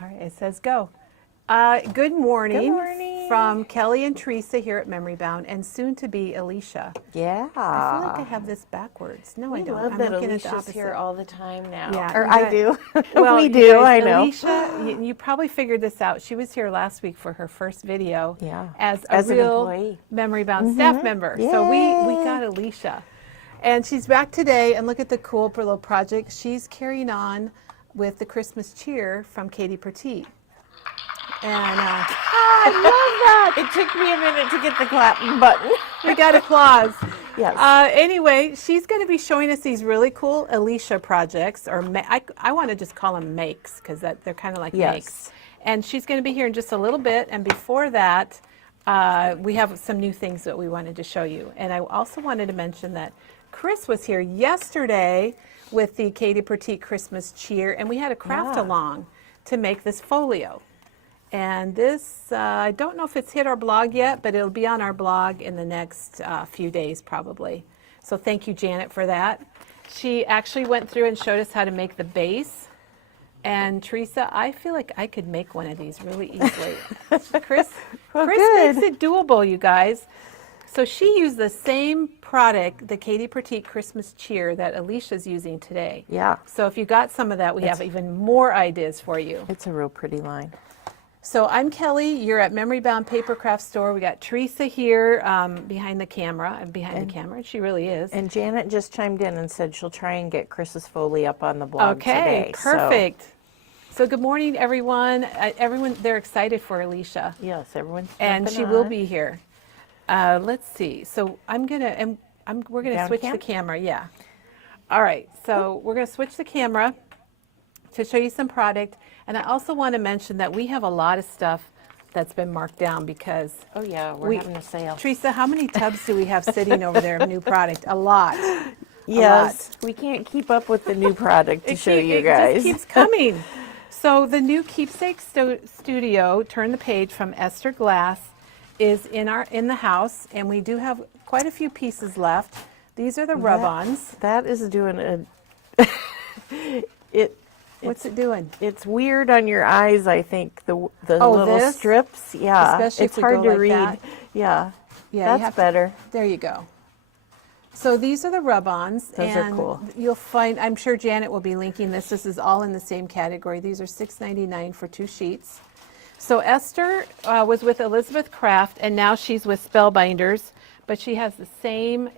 All right, it says go. Good morning. Good morning. From Kelly and Teresa here at Memory Bound, and soon to be Elishia. Yeah. I feel like I have this backwards. No, I don't. Love I'm that looking at the Alicia's opposite. here all the time now. Yeah, Or you I got- do. Well, we you do, guys, I know. Elishia, you probably figured this out. She was here last week for her first video as a an real employee. Memory Bound staff member. Yay. So we got Elishia. And she's back today, and look at the cool little project. She's carrying on with the Christmas cheer from Katie Pertiet. And I love that. It took me a minute to get the clapping button. we got applause. Yes. Anyway, she's going to be showing us these really cool Elishia projects, or I want to just call them makes, because they're kind of like makes. And she's going to be here in just a little bit. And before that, we have some new things that we wanted to show you. And I also wanted to mention that Chris was here yesterday with the Katie Pertiet Christmas cheer, and we had a craft along to make this folio. And this, I don't know if it's hit our blog yet, but it'll be on our blog in the next few days probably. So thank you, Janet, for that. She actually went through and showed us how to make the base. And Teresa, I feel like I could make one of these really easily. Chris makes it doable, you guys. So she used the same product, the Katie Pertiet Christmas cheer, that Elishia's using today. Yeah. So if you got some of that, we have even more ideas for you. It's a real pretty line. So I'm Kelly. You're at Memory Bound Paper Craft Store. We got Teresa here behind the camera. She really is. And Janet just chimed in and said she'll try and get Chris's Foley up on the blog today. Okay, perfect. So good morning, everyone. They're excited for Elishia. Yes, everyone's and she will be here. Let's see. So we're gonna switch the camera. Yeah. All right. So we're gonna switch the camera to show you some product. And I also want to mention that we have a lot of stuff that's been marked down because we're having a sale. Teresa, how many tubs do we have sitting over there of new product? A lot. Yes. We can't keep up with the new product to show you guys. It just keeps coming. So the new Keepsake Studio, turn the page, from Esther Glass, is in the house, and we do have quite a few pieces left. These are the rub-ons. That is doing What's it doing? It's weird on your eyes, I think, the little strips. Yeah, especially it's if we hard go to like read. that. Yeah, That's better. There you go. So these are the rub-ons. Those are cool. You'll find, I'm sure Janet will be linking this. This is all in the same category. These are $6.99 for 2 sheets. So Esther was with Elizabeth Craft, and now she's with Spellbinders, but she has the same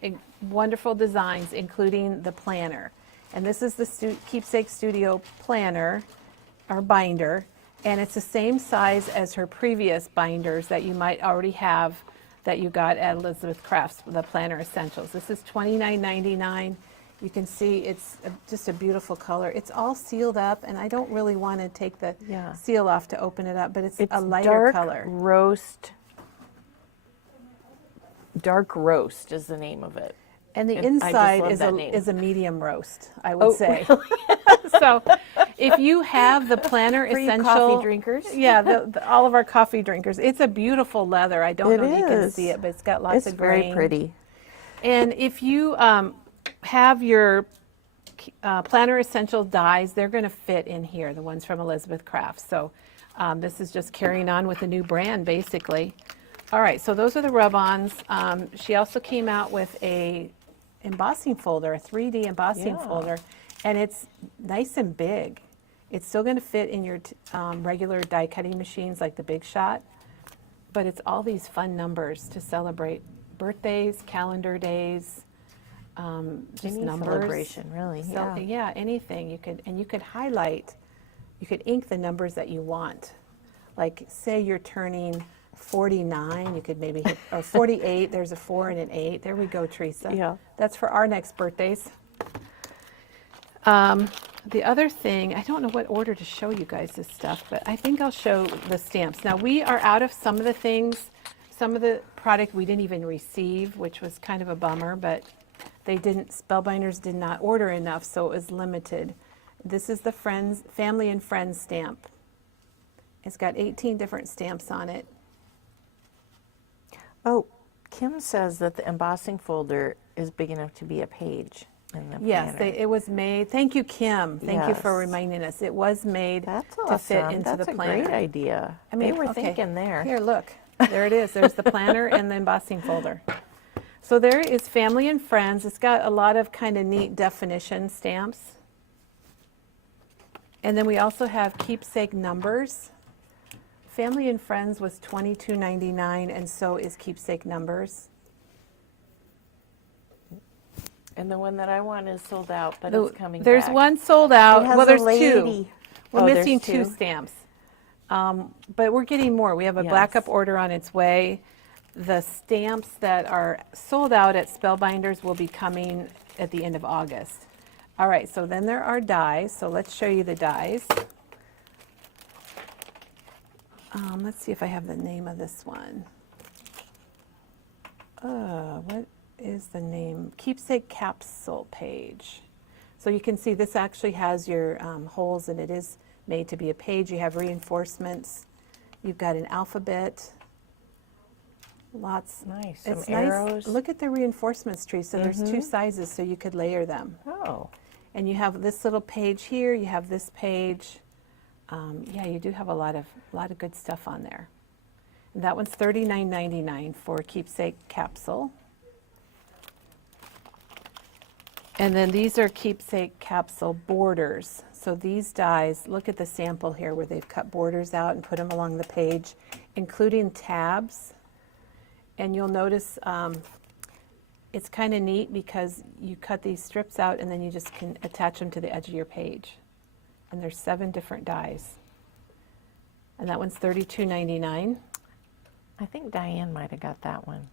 wonderful designs, including the planner. And this is the Keepsake Studio planner, or binder, and it's the same size as her previous binders that you might already have that you got at Elizabeth Crafts, the Planner Essentials. This is $29.99. You can see it's just a beautiful color. It's all sealed up, and I don't really want to take the seal off to open it up, but it's a lighter color. Dark Roast is the name of it. And the inside is a medium roast, I would say. Really? So if you have the Planner Essential coffee drinkers. Yeah, all of our coffee drinkers. It's a beautiful leather. I don't know if you can see it, but it's got lots of grain. It's very pretty. And if you have your Planner Essential dies, they're going to fit in here, the ones from Elizabeth Crafts. So this is just carrying on with a new brand, basically. All right, so those are the rub-ons. She also came out with a embossing folder, a 3D embossing folder, and it's nice and big. It's still going to fit in your regular die cutting machines like the Big Shot, but it's all these fun numbers to celebrate birthdays, calendar days, just Any numbers. celebration, really. So, yeah, anything. You could highlight, you could ink the numbers that you want. Like, say you're turning 49, you could maybe hit, or 48, there's a 4 and an 8. There we go, Teresa. Yeah. That's for our next birthdays. The other thing, I don't know what order to show you guys this stuff, but I think I'll show the stamps. Now, we are out of some of the things, some of the product we didn't even receive, which was kind of a bummer, but Spellbinders did not order enough, so it was limited. This is the Family and Friends stamp. It's got 18 different stamps on it. Oh, Kim says that the embossing folder is big enough to be a page. in the Yes, planner. it was made. Thank you, Kim. Thank you for Yes. reminding us. It was made That's to awesome. fit into That's the a planner. great idea. I mean, they were okay, thinking there. Here, look. There it is. There's the planner and the embossing folder. So there is Family and Friends. It's got a lot of kind of neat definition stamps. And then we also have keepsake numbers. Family and Friends was $22.99, and so is keepsake numbers. And the one that I want is sold out, but it's coming There's back. one sold out. It has Well, a there's two. lady. We're Oh, there's missing two two? stamps. But we're getting more. We have a Yes. black up order on its way. The stamps that are sold out at Spellbinders will be coming at the end of August. All right, so then there are dies. So let's show you the dies. Let's see if I have the name of this one. What is the name? Keepsake capsule page. So you can see this actually has your holes, and it is made to be a page. You have reinforcements. You've got an alphabet. Lots. Nice. Some It's arrows. nice. Look at the reinforcements tree. So there's two sizes, so you could layer them. Oh, And you have this little page here. You have this page. Yeah, you do have a lot of good stuff on there. And that one's $39.99 for keepsake capsule. And then these are keepsake capsule borders. So these dies, look at the sample here where they've cut borders out and put them along the page, including tabs. And you'll notice it's kind of neat because you cut these strips out and then you just can attach them to the edge of your page. And there's 7 different dies. And that one's $32.99. I think Diane might have got that one.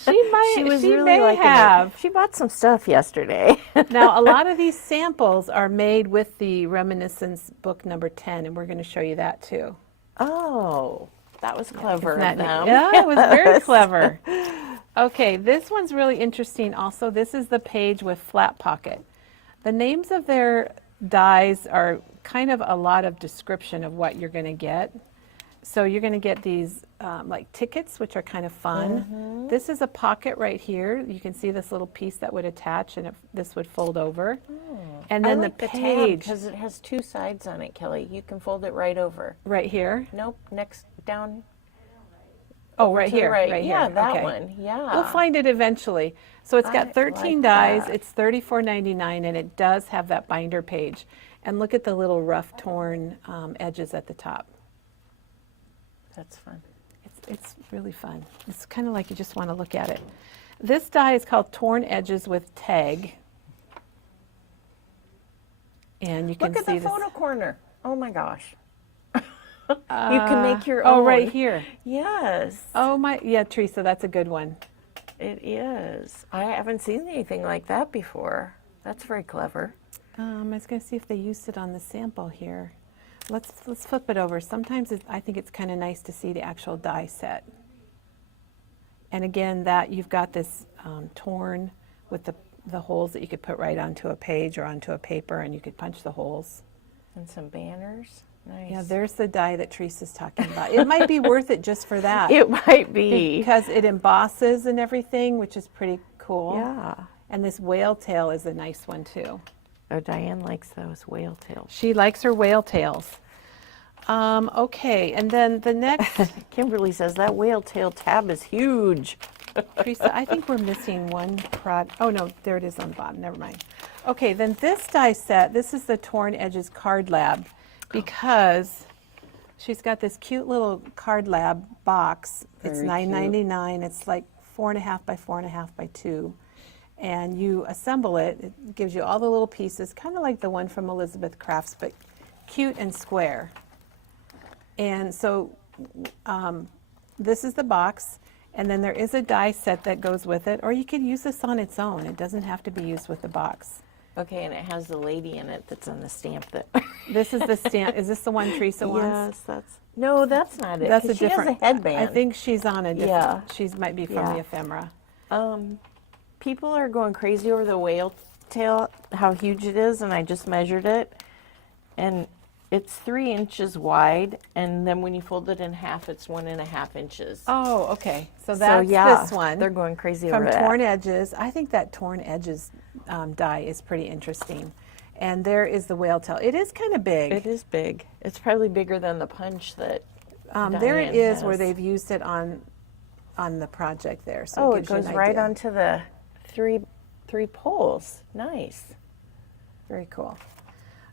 She might. She was she really may liking have. it. She bought some stuff yesterday. Now, a lot of these samples are made with the Reminiscence book number 10, and we're going to show you that too. Oh, that was clever Isn't of that them. neat? Yeah, it was very clever. Okay, this one's really interesting also. This is the page with flat pocket. The names of their dies are kind of a lot of description of what you're going to get. So you're going to get these like tickets, which are kind of fun. This is a pocket right here. You can see this little piece that would attach, and this would fold over. And then I like the tab page because it has 2 sides on it, Kelly. You can fold it right over. right here. Nope, next down. Oh, right to the here. right. Right Yeah, here. that Okay. one. Yeah. We'll find it eventually. So it's I got 13 like dies. that. It's $34.99, and it does have that binder page. And look at the little rough, torn edges at the top. That's fun. It's really fun. It's kind of like you just want to look at it. This die is called Torn Edges with Tag. And you can Look at see the this. photo corner. Oh my gosh. You can make your own. Oh, right here. Yes, Oh my, yeah, Teresa, that's a good one. it is. I haven't seen anything like that before. That's very clever. I was going to see if they used it on the sample here. Let's flip it over. Sometimes I think it's kind of nice to see the actual die set. And again, that you've got this torn with the holes that you could put right onto a page or onto a paper, and you could punch the holes. And some banners. Nice. Yeah, there's the die that Teresa's talking about. It might be worth it just for that. It might be. Because it embosses and everything, which is pretty cool. Yeah. And this whale tail is a nice one too. Oh, Diane likes those whale tails. She likes her whale tails. Okay, and then the next, Kimberly says that whale tail tab is huge. Teresa, I think we're missing one product. Oh no, there it is on the bottom, never mind. Okay, then this die set, this is the Torn Edges Card Lab, because she's got this cute little Card Lab box. It's Very cute. $9.99. It's like 4.5 by 4.5 by 2. And you assemble it. It gives you all the little pieces, kind of like the one from Elizabeth Crafts, but cute and square. And so this is the box, and then there is a die set that goes with it, or you could use this on its own. It doesn't have to be used with the box. Okay, and it has the lady in it that's on the stamp that. This is the stamp. Is this the one Teresa wants? Yes, that's. No, that's not it. That's a 'cause she different has a headband. I think she's on a different. Yeah. She might be from Yeah. the ephemera. People are going crazy over the whale tail, how huge it is, and I just measured it, and It's 3 inches wide, and then when you fold it in half, it's 1.5 inches. Oh, okay. So that's this one. They're going crazy From over that. Torn Edges. I think that Torn Edges die is pretty interesting. And there is the whale tail. It is kind of big. It is big. It's probably bigger than the punch that there it Diane is has. where they've used it on the project there. So it gives you goes an right idea. onto the three poles. Nice. Very cool.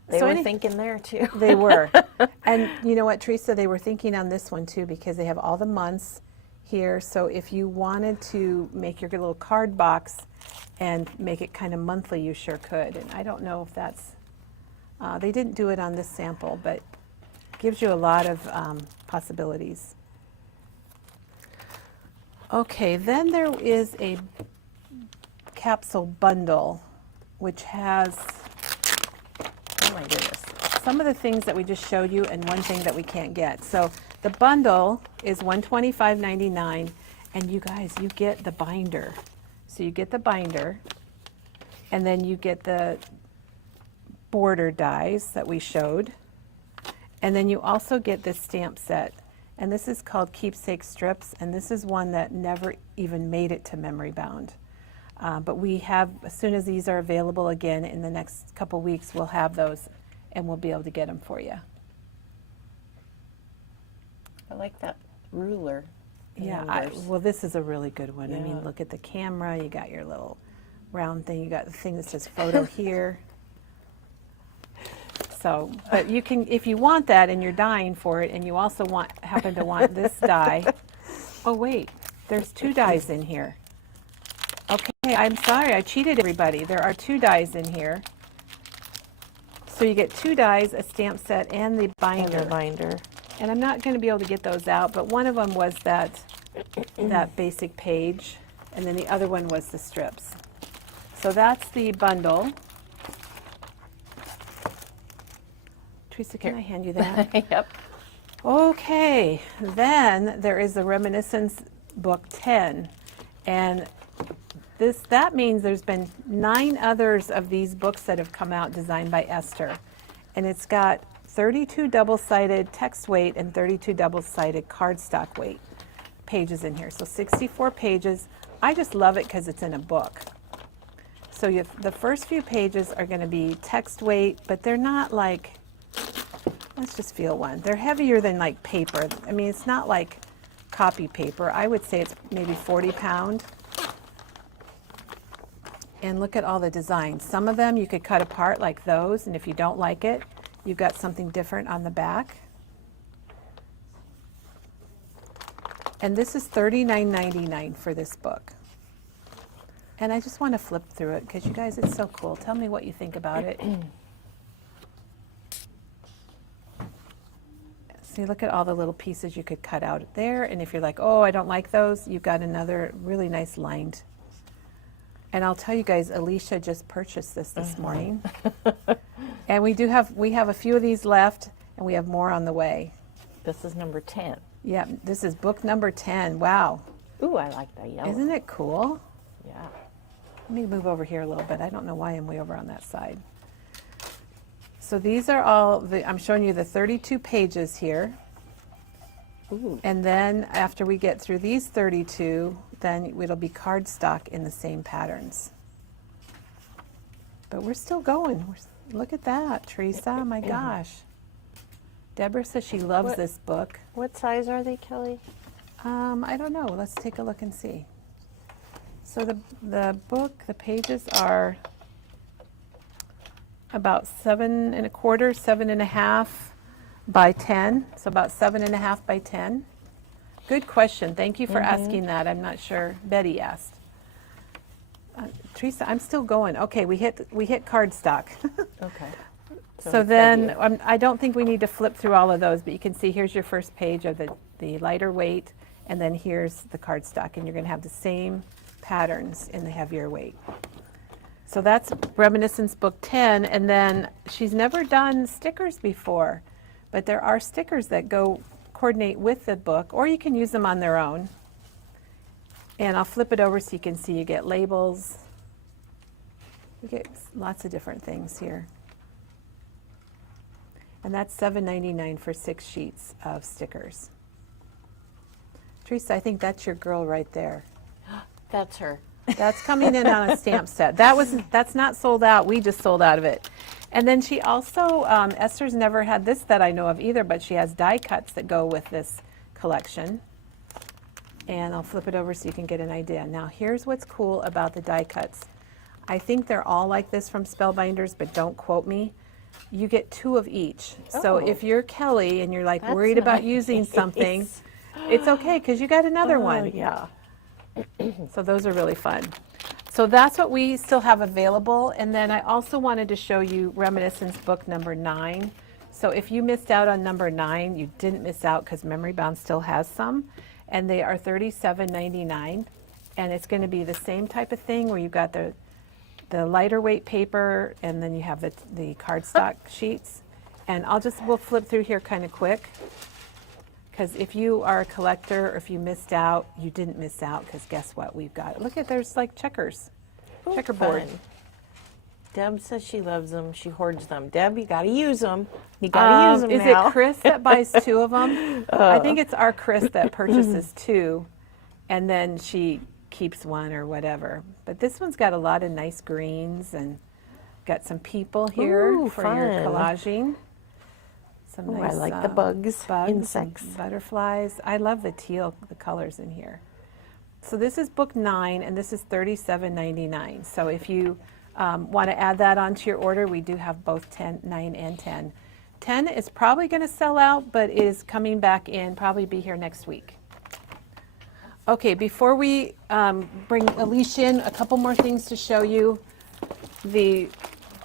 They So were thinking there too. They were. And you know what, Teresa, they were thinking on this one too because they have all the months here. So if you wanted to make your little card box and make it kind of monthly, you sure could. And I don't know if that's, they didn't do it on this sample, but it gives you a lot of possibilities. Okay, then there is a capsule bundle, which has, oh my goodness, some of the things that we just showed you and one thing that we can't get. So the bundle is $125.99, and you guys, you get the binder. So you get the binder, and then you get the border dies that we showed, and then you also get this stamp set. And this is called Keepsake Strips, and this is one that never even made it to Memory Bound. But we have, as soon as these are available again in the next couple weeks, we'll have those and we'll be able to get them for you. I like that ruler. Yeah, well, this is a really good one. I mean, Yeah. look at the camera. You got your little round thing. You got the thing that says photo here. So, but you can, if you want that and you're dying for it, and you also happen to want this die. Oh wait, there's 2 dies in here. Okay, I'm sorry, I cheated everybody. There are 2 dies in here. So you get 2 dies, a stamp set, and the binder. And I'm not going to be able to get those out, but one of them was that basic page, and then the other one was the strips. So that's the bundle. Teresa, can I hand you that? Yep. Okay, then there is the Reminiscence Book 10, and that means there's been 9 others of these books that have come out designed by Esther, and it's got 32 double-sided text weight and 32 double-sided cardstock weight pages in here, so 64 pages. I just love it because it's in a book. So the first few pages are going to be text weight, but they're not like, let's just feel one. They're heavier than like paper. I mean, it's not like copy paper. I would say it's maybe 40 pound. And look at all the designs. Some of them you could cut apart like those, and if you don't like it, you've got something different on the back. And this is $39.99 for this book. And I just want to flip through it because you guys, it's so cool. Tell me what you think about it. So you look at all the little pieces you could cut out there, and if you're like, oh, I don't like those, you've got another really nice lined. And I'll tell you guys, Elishia just purchased this morning. And we have a few of these left, and we have more on the way. This is number 10. Yeah, this is book number 10. Wow. Ooh, I like that yellow. Isn't it cool? Yeah. Let me move over here a little bit. I don't know why I'm way over on that side. So these are all, I'm showing you the 32 pages here. Ooh. And then after we get through these 32, then it'll be cardstock in the same patterns. But we're still going. Look at that, Teresa. My gosh. Deborah says she loves this book. What size are they, Kelly? I don't know. Let's take a look and see. So the book, the pages are about 7 1/4, 7 1/2 by 10. So about 7 1/2 by 10. Good question. Thank you for asking that. I'm not sure. Betty asked. Teresa, I'm still going. Okay, we hit cardstock. Okay. So then I don't think we need to flip through all of those, but you can see here's your first page of the lighter weight, and then here's the cardstock, and you're going to have the same patterns in the heavier weight. So that's Reminiscence Book 10, and then she's never done stickers before, but there are stickers that coordinate with the book, or you can use them on their own. And I'll flip it over so you can see you get labels. You get lots of different things here. And that's $7.99 for 6 sheets of stickers. Teresa, I think that's your girl right there. That's her. That's coming in on a stamp set. That's not sold out. We just sold out of it. And then she also, Esther's never had this that I know of either, but she has die cuts that go with this collection. And I'll flip it over so you can get an idea. Now here's what's cool about the die cuts. I think they're all like this from Spellbinders, but don't quote me. You get 2 of each. So if you're Kelly and you're like worried about using something, it's okay because you got another one. Yeah. So those are really fun. So that's what we still have available. And then I also wanted to show you Reminiscence book number 9. So if you missed out on number 9, you didn't miss out because Memory Bound still has some. And they are $37.99. And it's going to be the same type of thing where you've got the lighter weight paper and then you have the cardstock sheets. And we'll flip through here kind of quick. Because if you are a collector or if you missed out, you didn't miss out because guess what? We've got, look at, there's like checkers, checkerboard. Fun. Deb says she loves them. She hoards them. Deb, you got to use them. You got to use them now. Is it Chris that buys 2 of them? I think it's our Chris that purchases 2 and then she keeps 1 or whatever. But this one's got a lot of nice greens and got some people here for your collaging. Some nice, I like the bugs, insects, butterflies. I love the teal, the colors in here. So this is book 9, and this is $37.99. So if you want to add that onto your order, we do have both 9 and 10. 10 is probably going to sell out, but is coming back in, probably be here next week. Okay, before we bring Elishia in, a couple more things to show you. The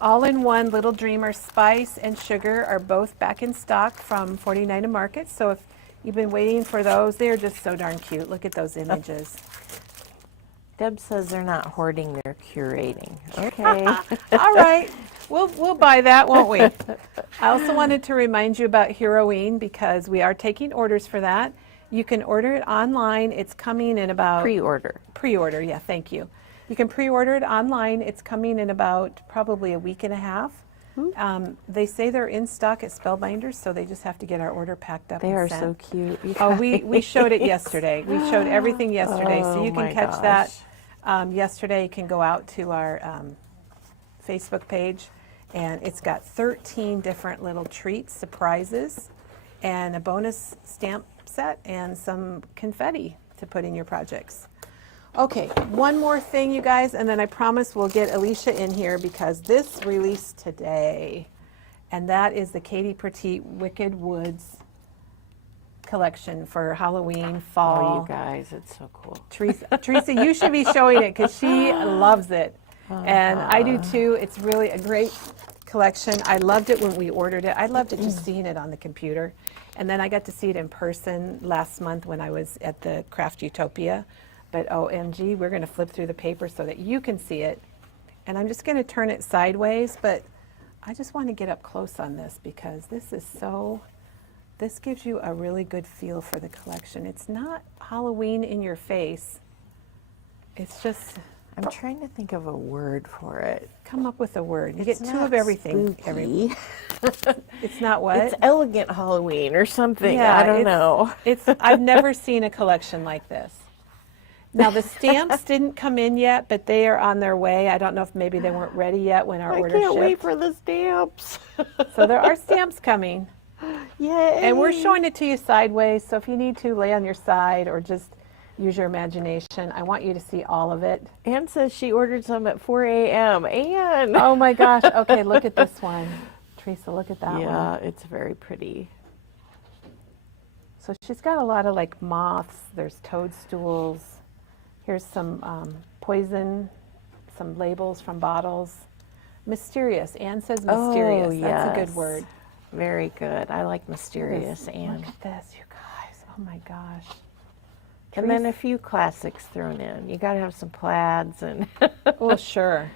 all-in-one Little Dreamer Spice and Sugar are both back in stock from 49 Market. So if you've been waiting for those, they're just so darn cute. Look at those images. Deb says they're not hoarding, they're curating. Okay. All right. We'll buy that, won't we? I also wanted to remind you about Heroine because we are taking orders for that. You can order it online. It's coming in about... Pre-order, yeah, thank you. You can pre-order it online. It's coming in about probably a week and a half. They say they're in stock at Spellbinders, so they just have to get our order packed up. They are so cute. Oh, we showed it yesterday. We showed everything yesterday, so you can catch that. Yesterday, you can go out to our Facebook page, and it's got 13 different little treats, surprises, and a bonus stamp set, and some confetti to put in your projects. Okay, one more thing, you guys, and then I promise we'll get Elishia in here because this released today, and that is the Katie Pertiet Wicked Woods collection for Halloween, fall. Oh, you guys, it's so cool. Teresa, you should be showing it because she loves it, and I do too. It's really a great collection. I loved it when we ordered it. I loved it just seeing it on the computer, and then I got to see it in person last month when I was at the Craft Utopia. But OMG, we're going to flip through the paper so that you can see it. And I'm just going to turn it sideways, but I just want to get up close on this because this gives you a really good feel for the collection. It's not Halloween in your face. It's just... I'm trying to think of a word for it. Come up with a word. You get 2 of everything. It's not what? It's elegant Halloween or something. Yeah, I don't know. I've never seen a collection like this. Now, the stamps didn't come in yet, but they are on their way. I don't know if maybe they weren't ready yet when our order shipped. I can't wait for the stamps. So there are stamps coming. Yay. And we're showing it to you sideways, so if you need to, lay on your side or just use your imagination. I want you to see all of it. Ann says she ordered some at 4 a.m. Ann! Oh my gosh. Okay, look at this one. Teresa, look at that one. Yeah, it's very pretty. So she's got a lot of like moths. There's toadstools. Here's some poison, some labels from bottles. Mysterious. Anne says mysterious. Oh, yes. That's a good word. Very good. I like mysterious, Anne. Look at this, you guys. Oh my gosh. And then a few classics thrown in. You got to have some plaids and... Oh, sure.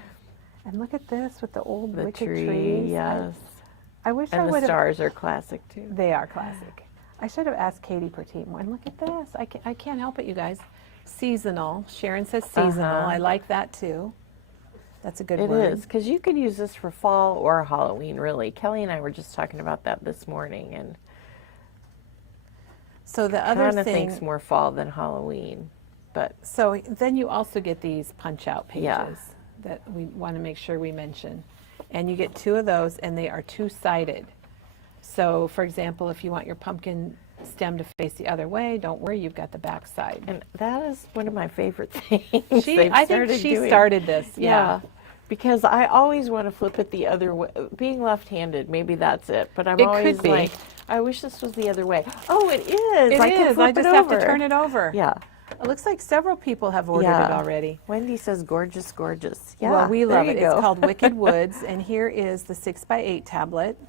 And look at this with the old wicked trees. Yes. I wish and I would have... the stars are classic, too. They are classic. I should have asked Katie Pertiet more. And look at this. I can't help it, you guys. Seasonal. Sharon says seasonal. I like that, too. That's a good It word. is, because you could use this for fall or Halloween, really. Kelly and I were just talking about that this morning, and So the other kind of thing, thinks more fall than Halloween. But so then you also get these punch-out pages Yeah. that we want to make sure we mention. And you get 2 of those, and they are 2-sided. So, for example, if you want your pumpkin stem to face the other way, don't worry, you've got the back side. and that is one of my favorite things. I think she started this, yeah. Because I always want to flip it the other way. Being left-handed, maybe that's it. But I'm It always could be. like, I wish this was the other way. Oh, it is. It I can is. flip I just it have over. to turn it over. Yeah. It looks like several people have ordered it already. Wendy says gorgeous, gorgeous. Yeah. Well, we there love you it. go. It's called Wicked Woods, and here is the 6x8 tablet.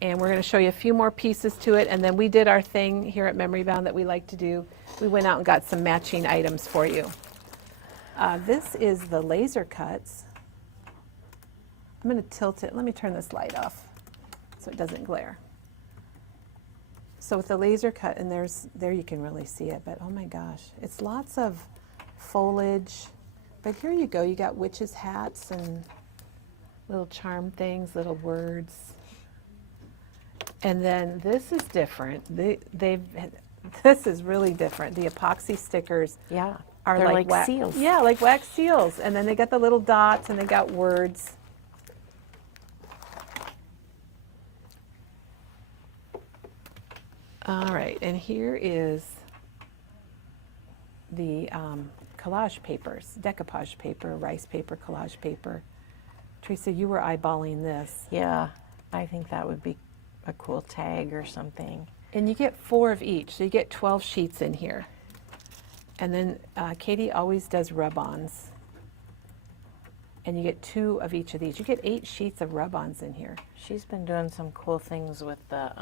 And we're going to show you a few more pieces to it, and then we did our thing here at Memory Bound that we like to do. We went out and got some matching items for you. This is the laser cuts. I'm going to tilt it. Let me turn this light off so it doesn't glare. So with the laser cut, and there you can really see it, but oh my gosh, it's lots of foliage. But here you go, you got witches' hats and little charm things, little words. And then this is different. This is really different. The epoxy stickers Yeah. are They're like wax seals. Yeah, like wax seals. And then they got the little dots and they got words. All right, and here is the collage papers, decoupage paper, rice paper, collage paper. Teresa, you were eyeballing this. Yeah. I think that would be a cool tag or something. And you get 4 of each, so you get 12 sheets in here. And then Katie always does rub-ons. And you get 2 of each of these. You get 8 sheets of rub-ons in here. She's been doing some cool things with the,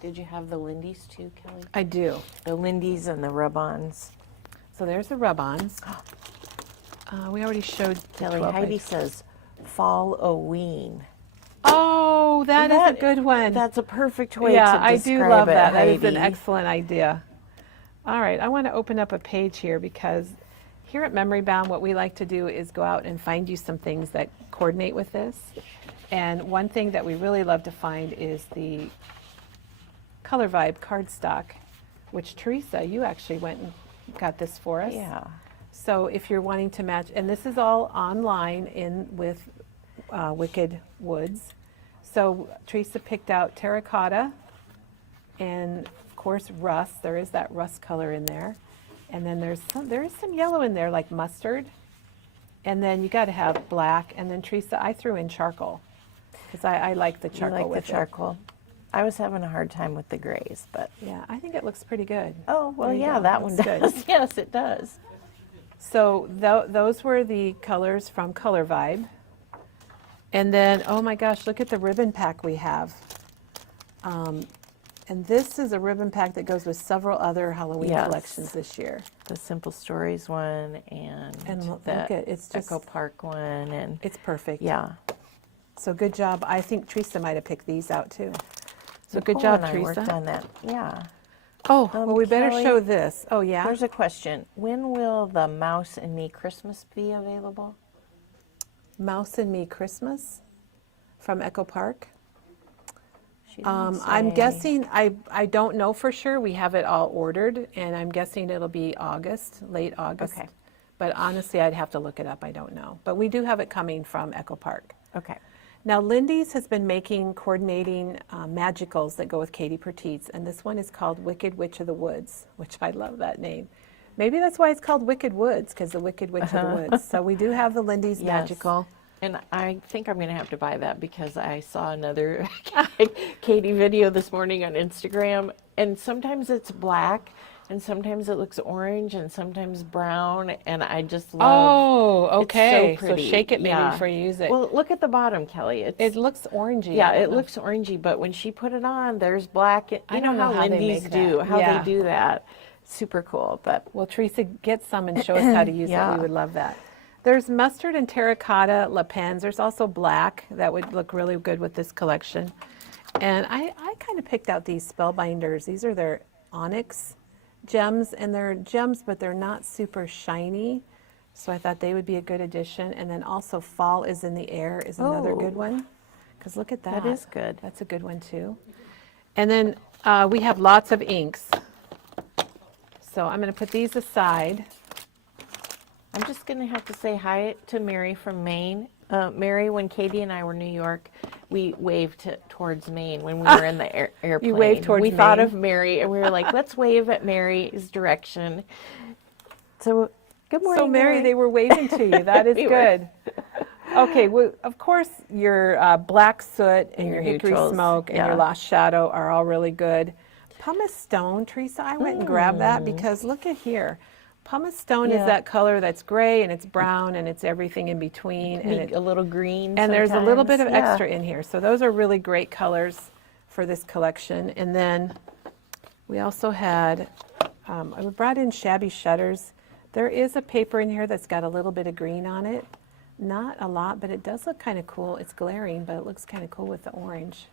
did you have the Lindy's too, Kelly? I do. The Lindy's and the rub-ons. So there's the rub-ons. We already showed the Kelly, 12 Heidi page. says fall-o-ween. Oh, that is a good one. That's a perfect way Yeah, to I describe do love it, that. That is Heidi. an excellent idea. All right, I want to open up a page here because here at Memory Bound, what we like to do is go out and find you some things that coordinate with this. And one thing that we really love to find is the Color Vibe cardstock, which Teresa, you actually went and got this for us. Yeah. So if you're wanting to match, and this is all online with Wicked Woods. So Teresa picked out terracotta and of course rust. There is that rust color in there. And then there is some yellow in there like mustard. And then you got to have black. And then Teresa, I threw in charcoal because I like the charcoal You like with the charcoal? I was having a hard time with the grays, but. it. Yeah, I think it looks pretty good. Oh, well, There you yeah, go. that one Looks good. does. Yes, it does. So those were the colors from Color Vibe. And then, oh my gosh, look at the ribbon pack we have. And this is a ribbon pack that goes with several other Halloween Yes. collections this year. The Simple Stories one and look the at it's just Echo Park one, and it's perfect. yeah. So good job. I think Teresa might have picked these out too. So good Nicole job, and I Teresa. worked on that. Yeah. Oh, well, we better Kelly, show this. Oh yeah. There's a question. When will the Mouse and Me Christmas be available? Mouse and Me Christmas from Echo Park. She didn't I'm say. guessing, I don't know for sure. We have it all ordered, and I'm guessing it'll be August, late August. Okay. But honestly, I'd have to look it up. I don't know. But we do have it coming from Echo Park. Okay. Now, Lindy's has been making coordinating magicals that go with Katie Pertiet's, and this one is called Wicked Witch of the Woods, which I love that name. Maybe that's why it's called Wicked Woods, because the Wicked Witch of the Woods. So we do have the Lindy's Yes. magical. And I think I'm going to have to buy that because I saw another Katie video this morning on Instagram, and sometimes it's black, and sometimes it looks orange, and sometimes brown, and I just love. Oh, okay. It's so pretty. shake it maybe Yeah. before you use it. Well, look at the bottom, Kelly. It looks orangey. Yeah, I don't it know. looks orangey, but when she put it on, there's black. I don't know how they Lindy's make do, that. how Yeah. they do that. Super cool, but Well, Teresa, get some and show us how to use it. Yeah. We would love that. There's mustard and terracotta lapins. There's also black that would look really good with this collection. And I kind of picked out these spellbinders. These are their onyx gems, and they're gems, but they're not super shiny. So I thought they would be a good addition. And then also Fall is in the Air is another good one. Because look at that. That is good. That's a good one too. And then we have lots of inks. So I'm going to put these aside. I'm just going to have to say hi to Mary from Maine. Mary, when Katie and I were in New York, we waved towards Maine when we were in the airplane. You waved towards We thought Maine? of Mary, and we were like, let's wave at Mary's direction. So, good morning, So Mary, they were waving to you. That is We were. good. Okay, well, of course your Black Soot and your Hickory neutrals, Smoke and your yeah. Lost Shadow are all really good. Pumice Stone, Teresa, I went and grabbed that because look at here. Pumice Stone is Yeah. that color that's gray and it's brown and it's everything in between. And, a little green. and there's a little bit of sometimes. extra in here. So those are really great colors for this collection. And then we also had, I brought in Shabby Shutters. There is a paper in here that's got a little bit of green on it. Not a lot, but it does look kind of cool. It's glaring, but it looks kind of cool with the orange.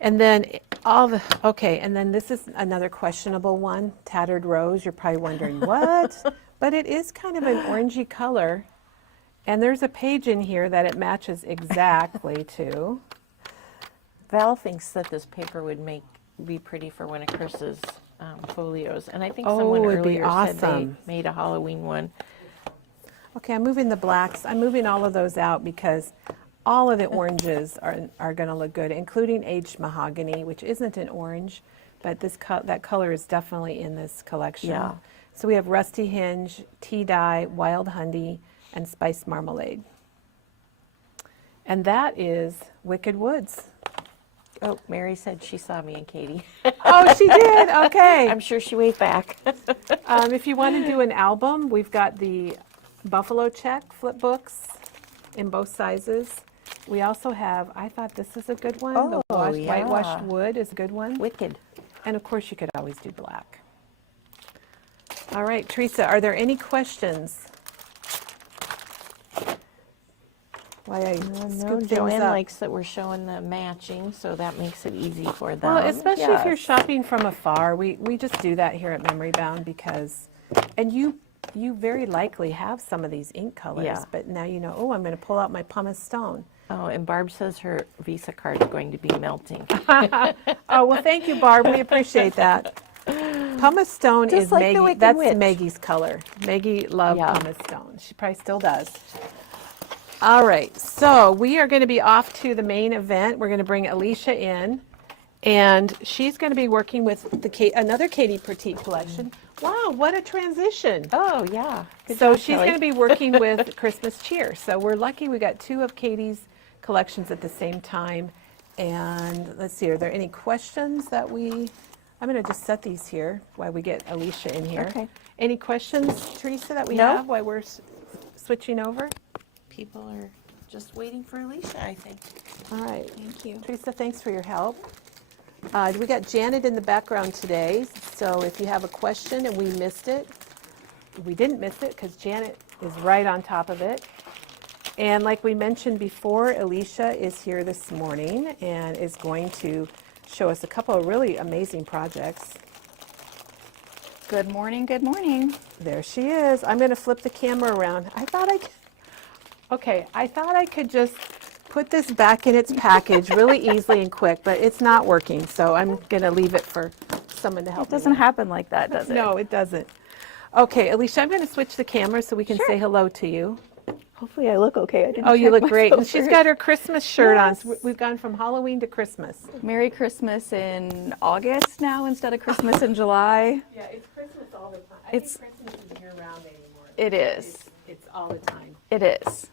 And then and then this is another questionable one, Tattered Rose. You're probably wondering what? But it is kind of an orangey color. And there's a page in here that it matches exactly to. Val thinks that this paper would be pretty for one of Chris's folios. And I think someone it'd be earlier said awesome. they made a Halloween one. Okay, I'm moving the blacks. I'm moving all of those out because all of the oranges are going to look good, including aged mahogany, which isn't an orange, but that color is definitely in this collection. Yeah. So we have Rusty Hinge, Tea Dye, Wild Honey, and Spice Marmalade. And that is Wicked Woods. Oh, Mary said she saw me and Katie. Oh, she did? Okay. I'm sure she waved back. If you want to do an album, we've got the Buffalo Check flip books in both sizes. We also have, I thought this is a good one. The yeah. whitewashed wood is a good one. Wicked. And of course, you could always do black. All right, Teresa, are there any questions? Why I No, scoop things Joanne up. likes that we're showing the matching, so that makes it easy for them. Well, especially if you're Yes. shopping from afar. We just do that here at Memory Bound because, and you very likely have some of these ink colors, Yeah. but now you know, oh, I'm going to pull out my pumice stone. Oh, and Barb says her Visa card is going to be melting. Oh, well, thank you, Barb. We appreciate that. Pumice stone Just is like the Maggie. Wicked That's Witch. Maggie's color. Maggie loved Yeah. pumice stone. She probably still does. All right, so we are going to be off to the main event. We're going to bring Elishia in, and she's going to be working with another Katie Pertiet collection. Wow, what a transition! Oh, yeah. Good So job, she's Kelly. going to be working with Christmas Cheer. So we're lucky we got two of Katie's collections at the same time. And let's see, are there any questions that I'm going to just set these here while we get Elishia in here. Okay. Any questions, Teresa, that we No. have while we're switching over? People are just waiting for Elishia, I think. All right. Thank you. Teresa, thanks for your help. We got Janet in the background today, so if you have a question and we missed it, we didn't miss it because Janet is right on top of it. And like we mentioned before, Elishia is here this morning and is going to show us a couple of really amazing projects. Good morning, good morning. There she is. I'm going to flip the camera around. I thought I could just put this back in its package really easily and quick, but it's not working, so I'm going to leave it for someone to help It me doesn't with. happen like that, does it? No, it doesn't. Okay, Elishia, I'm going to switch the camera so we can say hello to you. Hopefully I look okay. I didn't Oh, you check look great. And myself she's first. got her Christmas shirt on. Yes. So we've gone from Halloween to Christmas. Merry Christmas in August now instead of Christmas in July. Yeah, it's Christmas all the time. It's- think Christmas is year-round anymore. It is. It's all the time. It is.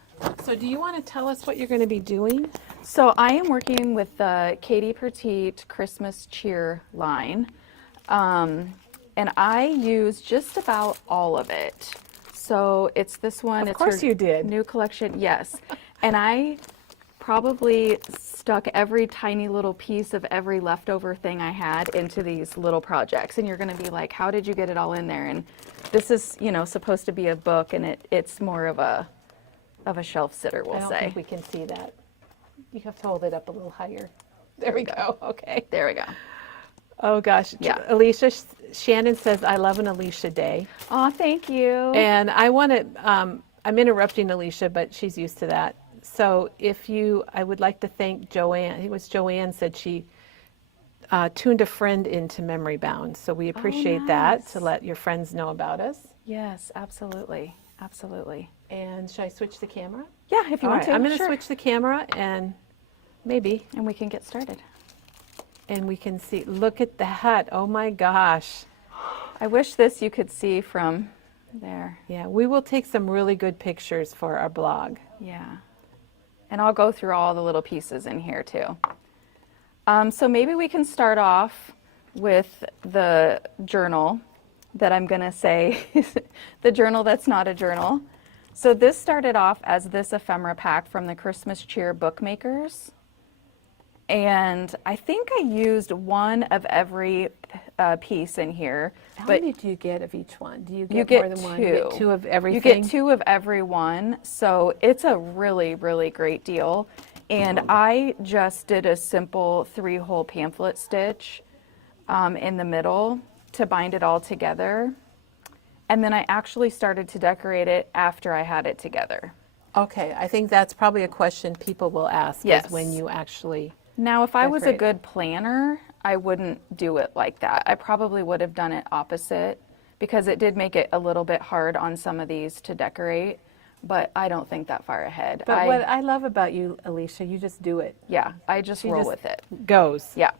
So do you want to tell us what you're going to be doing? So I am working with the Katie Pertiet Christmas Cheer line. And I use just about all of it. So it's this one. Of it's course her you did. New collection, yes. And I probably stuck every tiny little piece of every leftover thing I had into these little projects. And you're going to be like, how did you get it all in there? And this is, you know, supposed to be a book, and it's more of a shelf sitter, I we'll don't say. think we can see that. You have to hold it up a little higher. There we go. Okay. There we go. Oh gosh. Yeah. Alicia, Shannon says, I love an Elishia day. Oh, thank you. And I want to, I'm interrupting Alicia, but she's used to that. So I would like to thank Joanne. It was Joanne said she tuned a friend into Memory Bound. So we appreciate that, to let your friends know about us. Yes, absolutely. Absolutely. And should I switch the camera? Yeah, if you All want right, to. I'm going to sure. switch the camera and maybe, And we can get started. and we can see, look at that. Oh my gosh. I wish this you could see from there. Yeah, we will take some really good pictures for our blog. Yeah. And I'll go through all the little pieces in here too. So maybe we can start off with the journal that I'm going to say, the journal that's not a journal. So this started off as this ephemera pack from the Christmas Cheer Bookmakers. And I think I used one of every piece in here. How but many do you get of each one? Do you get, you get more than one? two. You get two of everything? You get two of every one. So it's a really, really great deal. And I just did a simple 3-hole pamphlet stitch in the middle to bind it all together. And then I actually started to decorate it after I had it together. Okay, I think that's probably a question people will ask, Yes. is when you actually... Now, if I was a Decorate it. good planner, I wouldn't do it like that. I probably would have done it opposite, because it did make it a little bit hard on some of these to decorate, but I don't think that far ahead. But what I love about you, Alicia, you just do it. Yeah, I just roll with it. Goes. Yeah.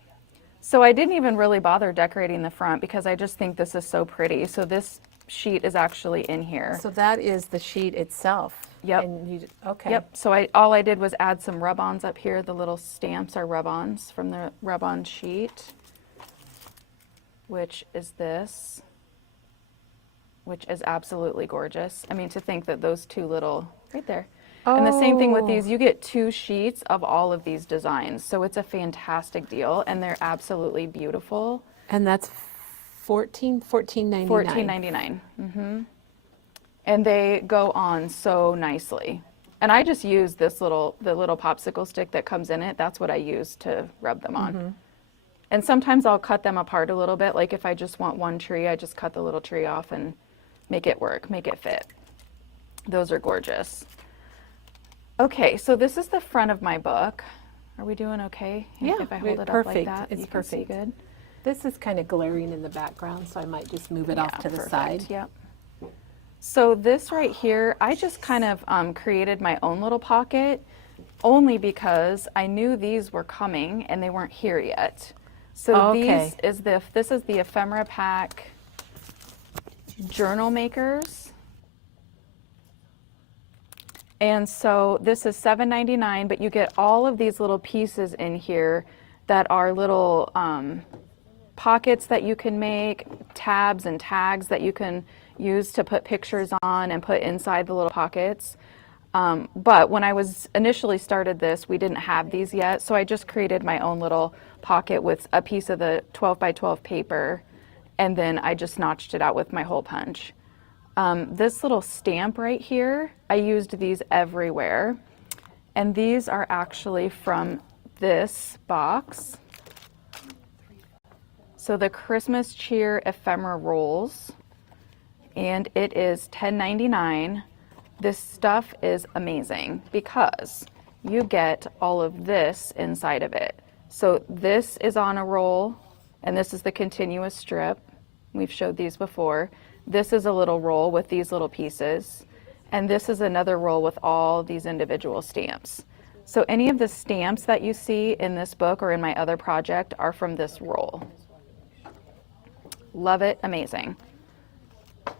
So I didn't even really bother decorating the front because I just think this is so pretty. So this sheet is actually in here. So that is the sheet itself. Yep. And you, okay. Yep. So all I did was add some rub-ons up here. The little stamps are rub-ons from the rub-on sheet, which is this, which is absolutely gorgeous. I mean, to think that those two little, right there. And the same thing with these, you get 2 sheets of all of these designs. So it's a fantastic deal, and they're absolutely beautiful. And that's $14.99. $14.99. Mm-hmm. And they go on so nicely. And I just use the little popsicle stick that comes in it. That's what I use to rub them on. Mm-hmm. And sometimes I'll cut them apart a little bit. Like if I just want one tree, I just cut the little tree off and make it work, make it fit. Those are gorgeous. Okay, so this is the front of my book. Are we doing okay? Yeah, if I hold it perfect. up like that, It's you can see perfect. good. This is kind of glaring in the background, so I might just move it off to the perfect. side. Yep. So this right here, I just kind of created my own little pocket, only because I knew these were coming and they weren't here yet. So this is the ephemera pack journal makers. And so this is $7.99, but you get all of these little pieces in here that are little pockets that you can make, tabs and tags that you can use to put pictures on and put inside the little pockets. But when I was initially started this, we didn't have these yet, so I just created my own little pocket with a piece of the 12 by 12 paper, and then I just notched it out with my hole punch. This little stamp right here, I used these everywhere. And these are actually from this box. So the Christmas Cheer ephemera rolls, and it is $10.99. This stuff is amazing because you get all of this inside of it. So this is on a roll, and this is the continuous strip. We've showed these before. This is a little roll with these little pieces, and this is another roll with all these individual stamps. So any of the stamps that you see in this book or in my other project are from this roll. Love it, amazing.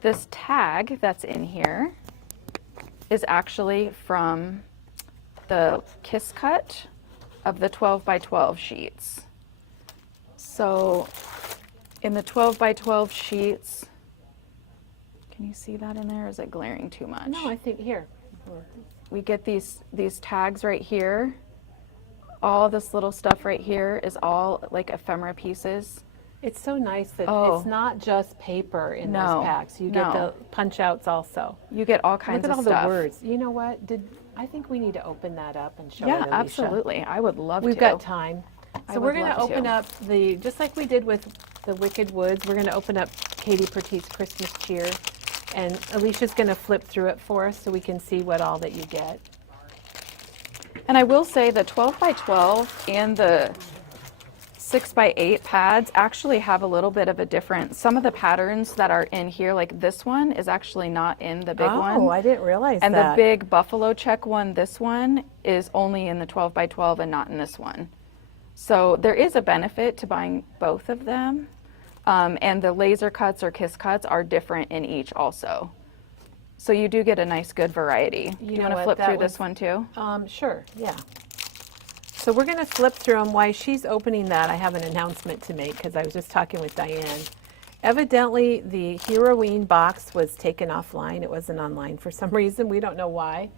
This tag that's in here is actually from the Kiss Cut of the 12 by 12 sheets. So in the 12 by 12 sheets, can you see that in there? Or is it glaring too much? No, I think here. We get these tags right here. All this little stuff right here is all like ephemera pieces. It's so nice that Oh. it's not just paper in No, those packs. You get no. the punch outs also. You get all kinds Look at of all stuff. the words. You know what? I think we need to open that up and show it, Yeah, Alicia. absolutely. I would love to. We've got time. So we're going to open up just like we did with the Wicked Woods, we're going to open up Katie Pertiet's Christmas Cheer. And Alicia's going to flip through it for us so we can see what all that you get. And I will say the 12 by 12 and the 6 by 8 pads actually have a little bit of a difference. Some of the patterns that are in here, like this one, is actually not in the big one. Oh, I didn't realize that. And the big buffalo check one, this one, is only in the 12 by 12 and not in this one. So there is a benefit to buying both of them. And the laser cuts or kiss cuts are different in each also. So you do get a nice good variety. Do you want to flip through this one too? Sure, yeah. So we're going to flip through them. While she's opening that, I have an announcement to make because I was just talking with Diane. Evidently, the Heroine box was taken offline. It wasn't online for some reason. We don't know why.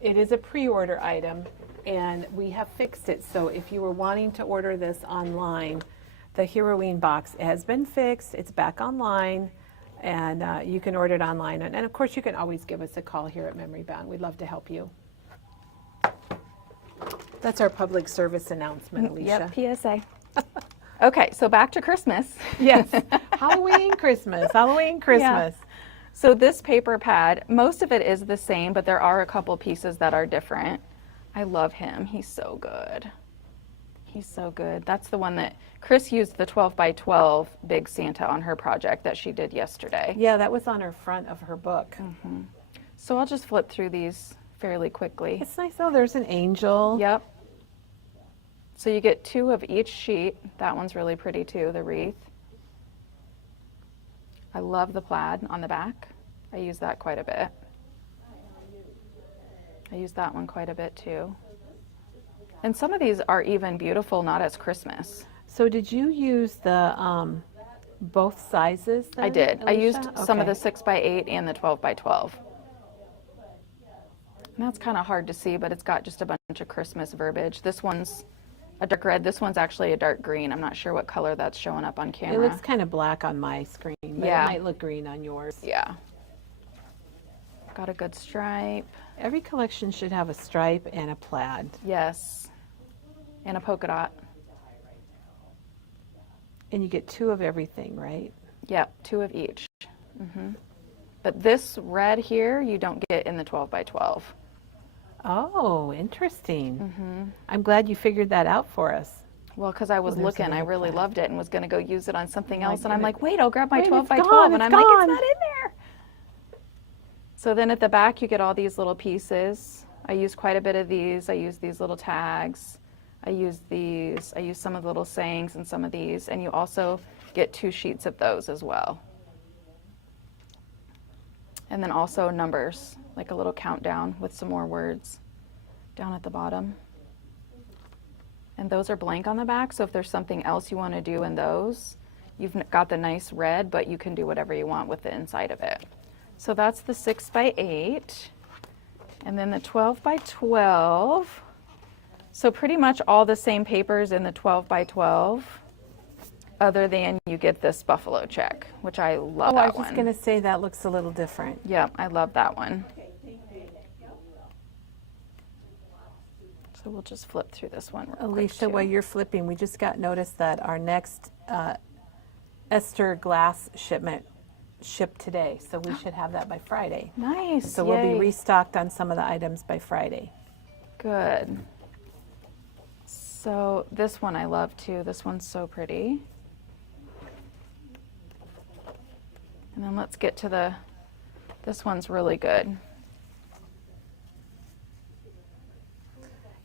It is a pre-order item, and we have fixed it. So if you were wanting to order this online, the Heroine box has been fixed. It's back online, and you can order it online. And of course, you can always give us a call here at Memory Bound. We'd love to help you. That's our public service announcement, Alicia. Yep, PSA. Okay, so back to Christmas. Yes, Halloween, Christmas, Halloween, Christmas. Yeah. So this paper pad, most of it is the same, but there are a couple pieces that are different. I love him. He's so good. He's so good. That's the one that Chris used, the 12 by 12 Big Santa on her project that she did yesterday. Yeah, that was on her front of her book. Mm-hmm. So I'll just flip through these fairly quickly. It's nice. Oh, there's an angel. Yep. So you get 2 of each sheet. That one's really pretty too, the wreath. I love the plaid on the back. I use that quite a bit. I use that one quite a bit too. And some of these are even beautiful, not as Christmas. So did you use the both sizes then, I did. Alicia? I used some of the 6 by 8 and the 12 by 12. And that's kind of hard to see, but it's got just a bunch of Christmas verbiage. This one's a dark red. This one's actually a dark green. I'm not sure what color that's showing up on camera. It looks kind of black on my screen, but Yeah. it might look green on yours. Yeah. Got a good stripe. Every collection should have a stripe and a plaid. Yes. And a polka dot. And you get 2 of everything, right? Yep, 2 of each. But this red here, you don't get in the 12 by 12. Oh, interesting. I'm glad you figured that out for us. Well, because I was there's looking, I another really plaid. loved it and was going to go use it on something Oh my else. And I'm goodness. like, wait, I'll grab my Wait, 12 it's by gone, 12. And it's I'm like, gone. it's not in there. So then at the back, you get all these little pieces. I use quite a bit of these. I use these little tags. I use these. I use some of the little sayings and some of these. And you also get 2 sheets of those as well. And then also numbers, like a little countdown with some more words down at the bottom. And those are blank on the back, so if there's something else you want to do in those, you've got the nice red, but you can do whatever you want with the inside of it. So that's the 6 by 8. And then the 12 by 12. So pretty much all the same papers in the 12 by 12, other than you get this buffalo check, which I love I that was just one. going to say that looks a little different. Yeah, I love that one. So we'll just flip through this one real quick, Alicia, too. while you're flipping, we just got notice that our next Esther glass shipment shipped today, so we should have that by Friday. Nice. So we'll be yay. restocked on some of the items by Friday. Good. So this one I love too. This one's so pretty. And then let's get to this one's really good.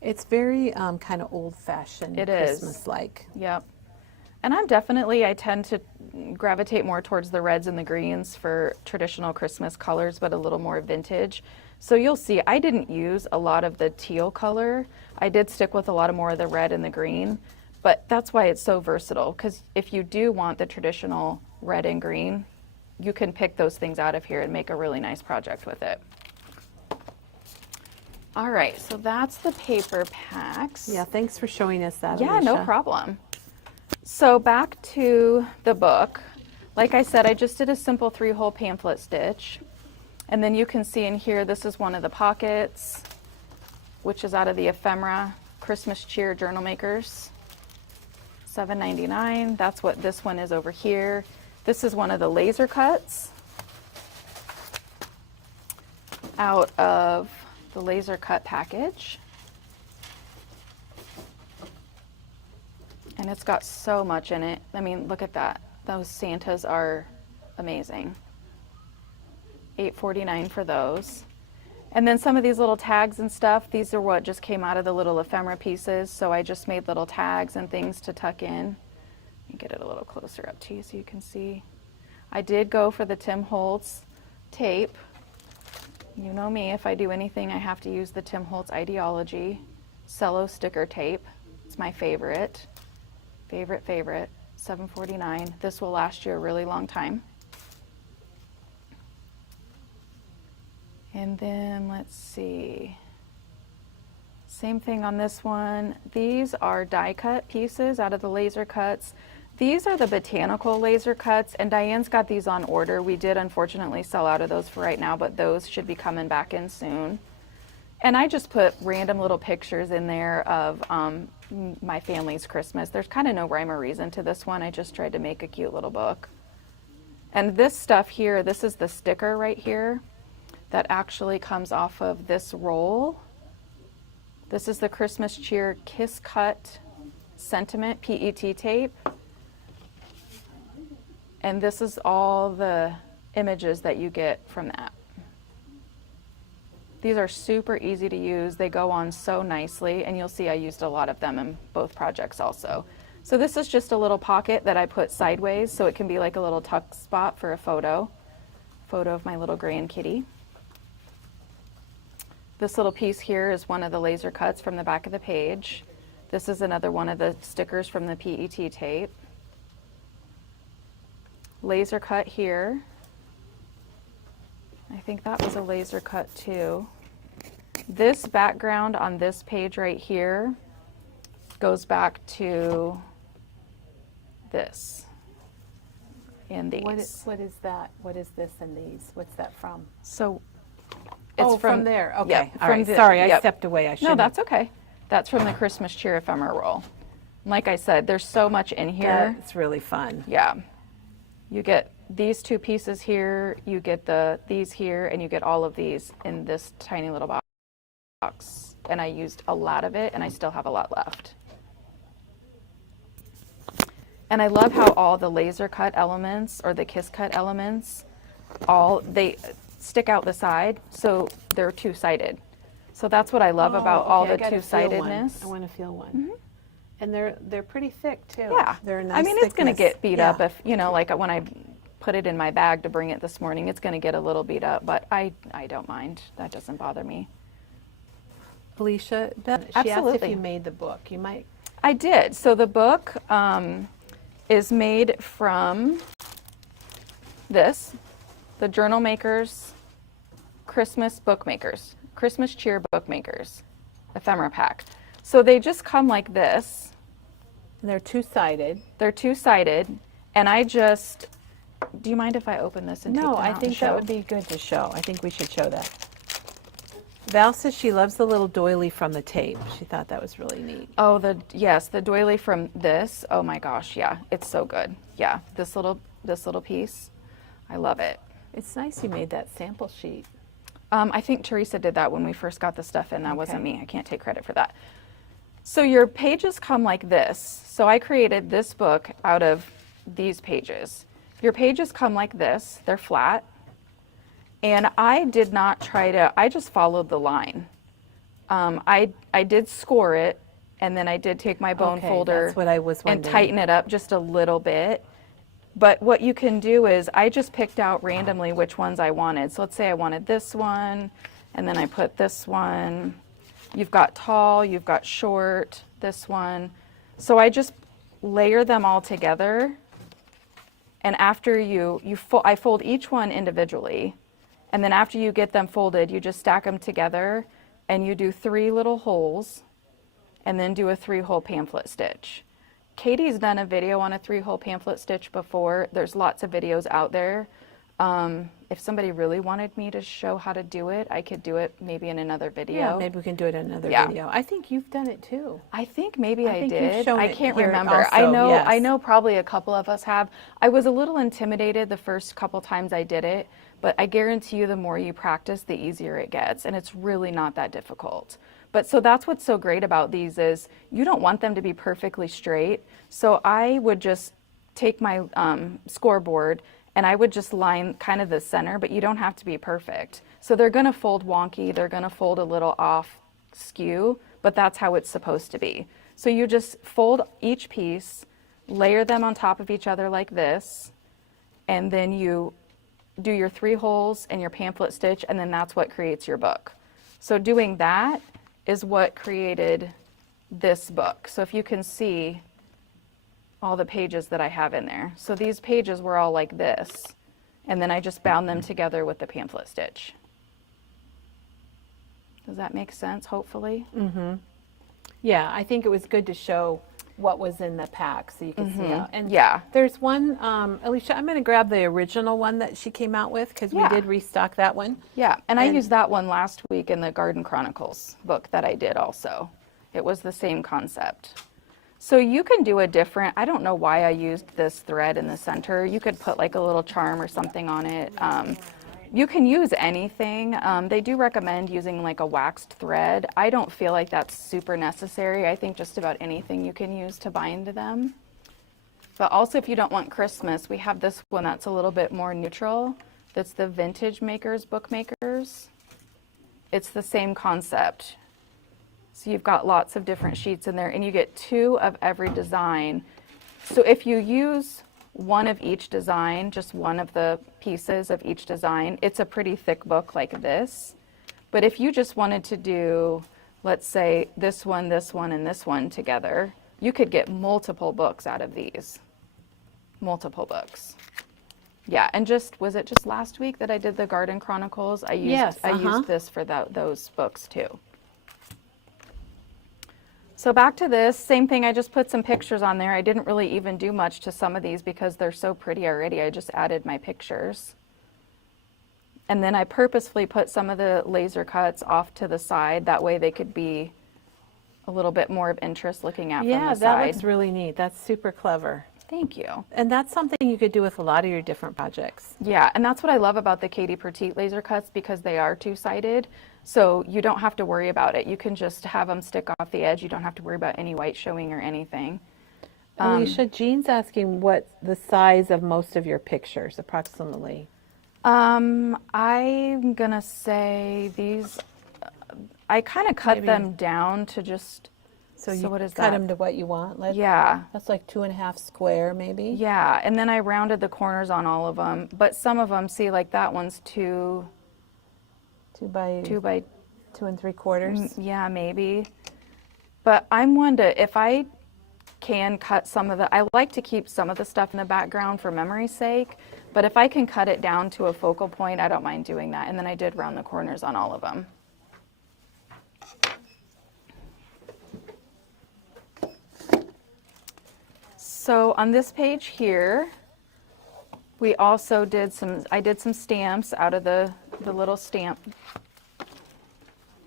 It's very kind of old-fashioned, It is. Christmas-like. Yep. And I tend to gravitate more towards the reds and the greens for traditional Christmas colors, but a little more vintage. So you'll see, I didn't use a lot of the teal color. I did stick with a lot more of the red and the green, but that's why it's so versatile, because if you do want the traditional red and green, you can pick those things out of here and make a really nice project with it. All right, so that's the paper packs. Yeah, thanks for showing us that, Yeah, no Alicia. problem. So back to the book. Like I said, I just did a simple 3-hole pamphlet stitch. And then you can see in here, this is one of the pockets, which is out of the ephemera Christmas Cheer Journal Makers. $7.99. That's what this one is over here. This is one of the laser cuts out of the laser cut package. And it's got so much in it. I mean, look at that. Those Santas are amazing. $8.49 for those. And then some of these little tags and stuff, these are what just came out of the little ephemera pieces. So I just made little tags and things to tuck in. Let me get it a little closer up to you so you can see. I did go for the Tim Holtz tape. You know me, if I do anything, I have to use the Tim Holtz Ideology cello sticker tape. It's my favorite. Favorite. $7.49. This will last you a really long time. And then let's see. Same thing on this one. These are die cut pieces out of the laser cuts. These are the botanical laser cuts, and Diane's got these on order. We did unfortunately sell out of those for right now, but those should be coming back in soon. And I just put random little pictures in there of my family's Christmas. There's kind of no rhyme or reason to this one. I just tried to make a cute little book. And this stuff here, this is the sticker right here that actually comes off of this roll. This is the Christmas Cheer Kiss Cut Sentiment PET tape. And this is all the images that you get from that. These are super easy to use. They go on so nicely, and you'll see I used a lot of them in both projects also. So this is just a little pocket that I put sideways so it can be like a little tuck spot for a photo of my little grand kitty. This little piece here is one of the laser cuts from the back of the page. This is another one of the stickers from the PET tape. Laser cut here. I think that was a laser cut too. This background on this page right here goes back to this and these. What is that? What is this and these? What's that from? So it's from there. Okay. Yep, All right. Sorry, I stepped away. I shouldn't. No, that's okay. That's from the Christmas Cheer ephemera roll. Like I said, there's so much in here. It's really fun. Yeah. You get these two pieces here, you get these here, and you get all of these in this tiny little box. And I used a lot of it, and I still have a lot left. And I love how all the laser cut elements or the kiss cut elements, they stick out the side, so they're two-sided. So that's what I love about all the two-sidedness. I want to feel one. Mm-hmm. And they're pretty thick too. Yeah. They're a nice I mean, it's going to get beat yeah. up if, like when I put it in my bag to bring it this morning, it's going to get a little beat up, but I don't mind. That doesn't bother me. Elishia, she asked if you made the book. You might. I did. So the book is made from this, the Journal Makers Christmas Bookmakers, Christmas Cheer Bookmakers ephemera pack. So they just come like this. And they're two-sided. They're two-sided, and do you mind if I open this and take them out I think and show? that would be good to show. I think we should show that. Val says she loves the little doily from the tape. She thought that was really neat. Oh, the doily from this. Oh my gosh, yeah, it's so good. Yeah, this little piece, I love it. It's nice you made that sample sheet. I think Teresa did that when we first got the stuff in. That wasn't me. I can't take credit for that. So your pages come like this. So I created this book out of these pages. Your pages come like this. They're flat. And I did not I just followed the line. I did score it, and then I did take my bone folder that's what I was and wondering. tighten it up just a little bit. But what you can do is I just picked out randomly which ones I wanted. So let's say I wanted this one, and then I put this one. You've got tall, you've got short, this one. So I just layer them all together, and after I fold each one individually, and then after you get them folded, you just stack them together, and you do 3 little holes, and then do a 3-hole pamphlet stitch. Katie's done a video on a 3-hole pamphlet stitch before. There's lots of videos out there. If somebody really wanted me to show how to do it, I could do it maybe in another video. Yeah, maybe we can do it in another Yeah. video. I think you've done it too. I think maybe I think you've did. shown I it can't here remember. also, I yes. know probably a couple of us have. I was a little intimidated the first couple times I did it, but I guarantee you the more you practice, the easier it gets, and it's really not that difficult. But so that's what's so great about these is you don't want them to be perfectly straight. So I would just take my scoreboard and I would just line kind of the center, but you don't have to be perfect. So they're gonna fold wonky, they're gonna fold a little off skew, but that's how it's supposed to be. So you just fold each piece, layer them on top of each other like this, and then you do your 3 holes and your pamphlet stitch, and then that's what creates your book. So doing that is what created this book. So if you can see all the pages that I have in there. So these pages were all like this, and then I just bound them together with the pamphlet stitch. Does that make sense, hopefully? Yeah, I think it was good to show what was in the pack so you can see how. And Yeah. there's one, Elishia, I'm going to grab the original one that she came out with because we Yeah. did restock that one. Yeah, and I And- used that one last week in the Garden Chronicles book that I did also. It was the same concept. So you can do a different, I don't know why I used this thread in the center. You could put like a little charm or something on it. You can use anything. They do recommend using like a waxed thread. I don't feel like that's super necessary. I think just about anything you can use to bind them. But also if you don't want Christmas, we have this one that's a little bit more neutral. That's the Vintage Makers Bookmakers. It's the same concept. So you've got lots of different sheets in there and you get 2 of every design. So if you use one of each design, just one of the pieces of each design, it's a pretty thick book like this. But if you just wanted to do, let's say, this one, and this one together, you could get multiple books out of these. Multiple books. Yeah, and was it just last week that I did the Garden Chronicles? I used this for those books too. So back to this, same thing, I just put some pictures on there. I didn't really even do much to some of these because they're so pretty already. I just added my pictures. And then I purposefully put some of the laser cuts off to the side. That way they could be a little bit more of interest looking at from the side. Yeah, that looks really neat. That's super clever. Thank you. And that's something you could do with a lot of your different projects. Yeah, and that's what I love about the Katie Pertiet laser cuts because they are two-sided. So you don't have to worry about it. You can just have them stick off the edge. You don't have to worry about any white showing or anything. Elishia, Jean's asking what the size of most of your pictures, approximately. I'm gonna say these, I kind of cut them down to just, So you what is cut that? them to what you want. Yeah. That's like 2.5 square, maybe. Yeah, and then I rounded the corners on all of them, but some of them, see, like that one's 2 by 2 3/4. yeah, maybe. But I'm one to, if I can cut some of I like to keep some of the stuff in the background for memory's sake, but if I can cut it down to a focal point, I don't mind doing that. And then I did round the corners on all of them. So on this page here, we also did I did some stamps out of the little stamp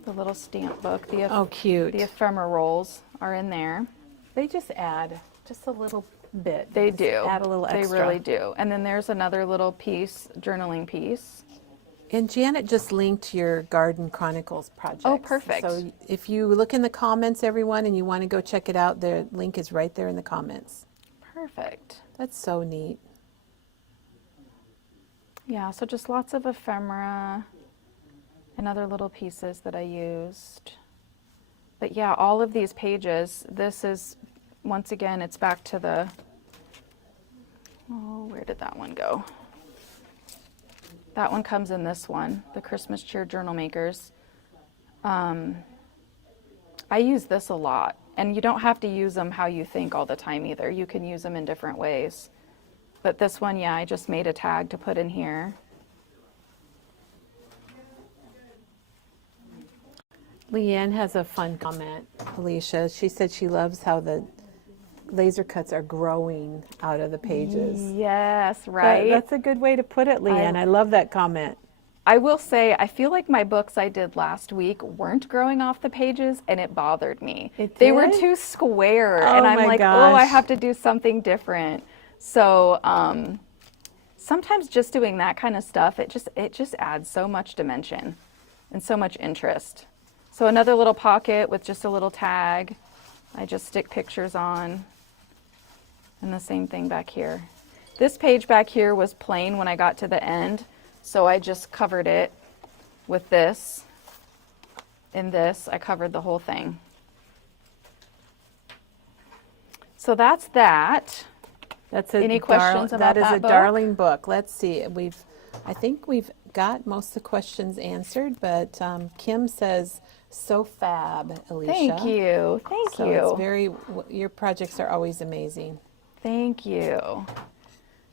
book. Oh, cute. The ephemera rolls are in there. They just add just a little bit. They Just do. Add a little extra. They really do. And then there's another little piece, journaling piece. And Janet just linked your Garden Chronicles project. Oh, perfect. So if you look in the comments, everyone, and you want to go check it out, the link is right there in the comments. Perfect. That's so neat. Yeah, so just lots of ephemera and other little pieces that I used. But yeah, all of these pages, this is, once again, it's back to the, oh, where did that one go? That one comes in this one, the Christmas Cheer Journal Makers. I use this a lot, and you don't have to use them how you think all the time either. You can use them in different ways. But this one, yeah, I just made a tag to put in here. Leanne has a fun comment, Elishia. She said she loves how the laser cuts are growing out of the pages. Yes, right. That's a good way to put it, Leanne. I love that comment. I will say, I feel like my books I did last week weren't growing off the pages, and it bothered me. They were did? too square, Oh and I'm my like, oh, I gosh. have to do something different. So sometimes just doing that kind of stuff, it just adds so much dimension and so much interest. So another little pocket with just a little tag. I just stick pictures on, and the same thing back here. This page back here was plain when I got to the end. So I just covered it with this. In this, I covered the whole thing. So that's that. That's Any questions about that is that a book? darling book. Let's see. I think we've got most of the questions answered, but Kim says, so fab, Elishia. Thank you. Thank So you. your projects are always amazing. Thank you.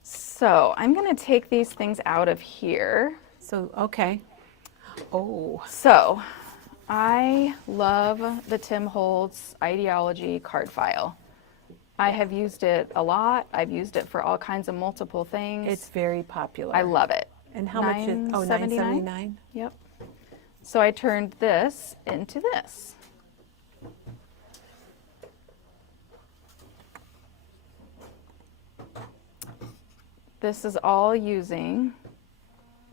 So I'm going to take these things out of here. So, okay. Oh, So I love the Tim Holtz Ideology card file. I have used it a lot. I've used it for all kinds of multiple things. it's very popular. I love it. And how much is, oh, $9.79? $9.79? Yep. So I turned this into this. This is all using,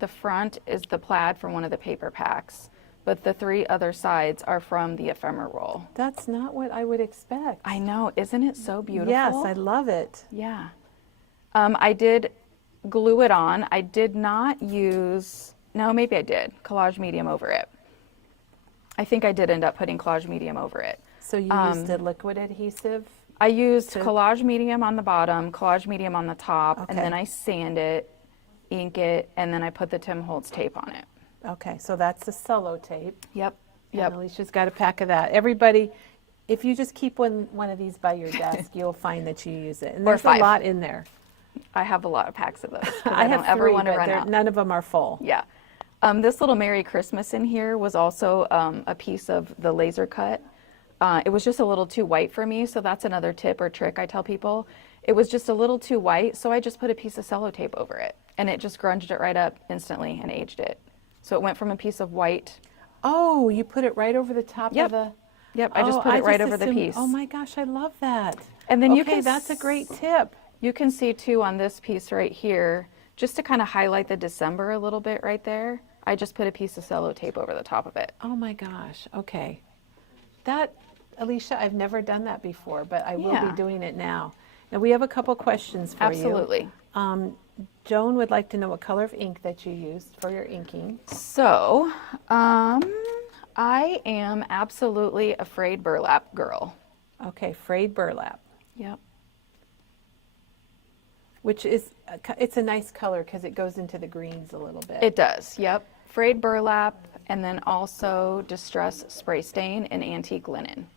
the front is the plaid from one of the paper packs, but the 3 other sides are from the ephemera roll. That's not what I would expect. I know, isn't it so beautiful? Yes, I love it. Yeah. I did glue it on. I did not use, no, maybe I did, collage medium over it. I think I did end up putting collage medium over it. So you used a liquid adhesive? I used collage medium on the bottom, collage medium on the top, and Okay. then I sand it, ink it, and then I put the Tim Holtz tape on it. Okay, so that's the cello tape. Yep. And Yep. Alicia's got a pack of that. Everybody, if you just keep one of these by your desk, you'll find that you use it. And Or there's a 5. lot in there. I have a lot of packs of those. 'Cause I have don't ever 3, want to but run out. none of them are full. Yeah. This little Merry Christmas in here was also a piece of the laser cut. It was just a little too white for me, so that's another tip or trick I tell people. It was just a little too white, so I just put a piece of cello tape over it, and it just grunged it right up instantly and aged it. So it went from a piece of white. Oh, you put it right over the top Yep. of the... Yep, I just Oh, put it right over the assumed- piece. Oh my gosh, I love that. And then you Okay, can that's a great tip. You can see too on this piece right here, just to kind of highlight the December a little bit right there, I just put a piece of cello tape over the top of it. Oh my gosh, okay. That, Elishia, I've never done that before, but I will Yeah. be doing it now. Now, we have a couple questions for Absolutely. you. Joan would like to know what color of ink that you used for your inking. So, I am absolutely a frayed burlap girl. Okay, frayed burlap, Yep. which is, it's a nice color because it goes into the greens a little bit. It does, yep. Frayed burlap, and then also distress spray stain and antique linen.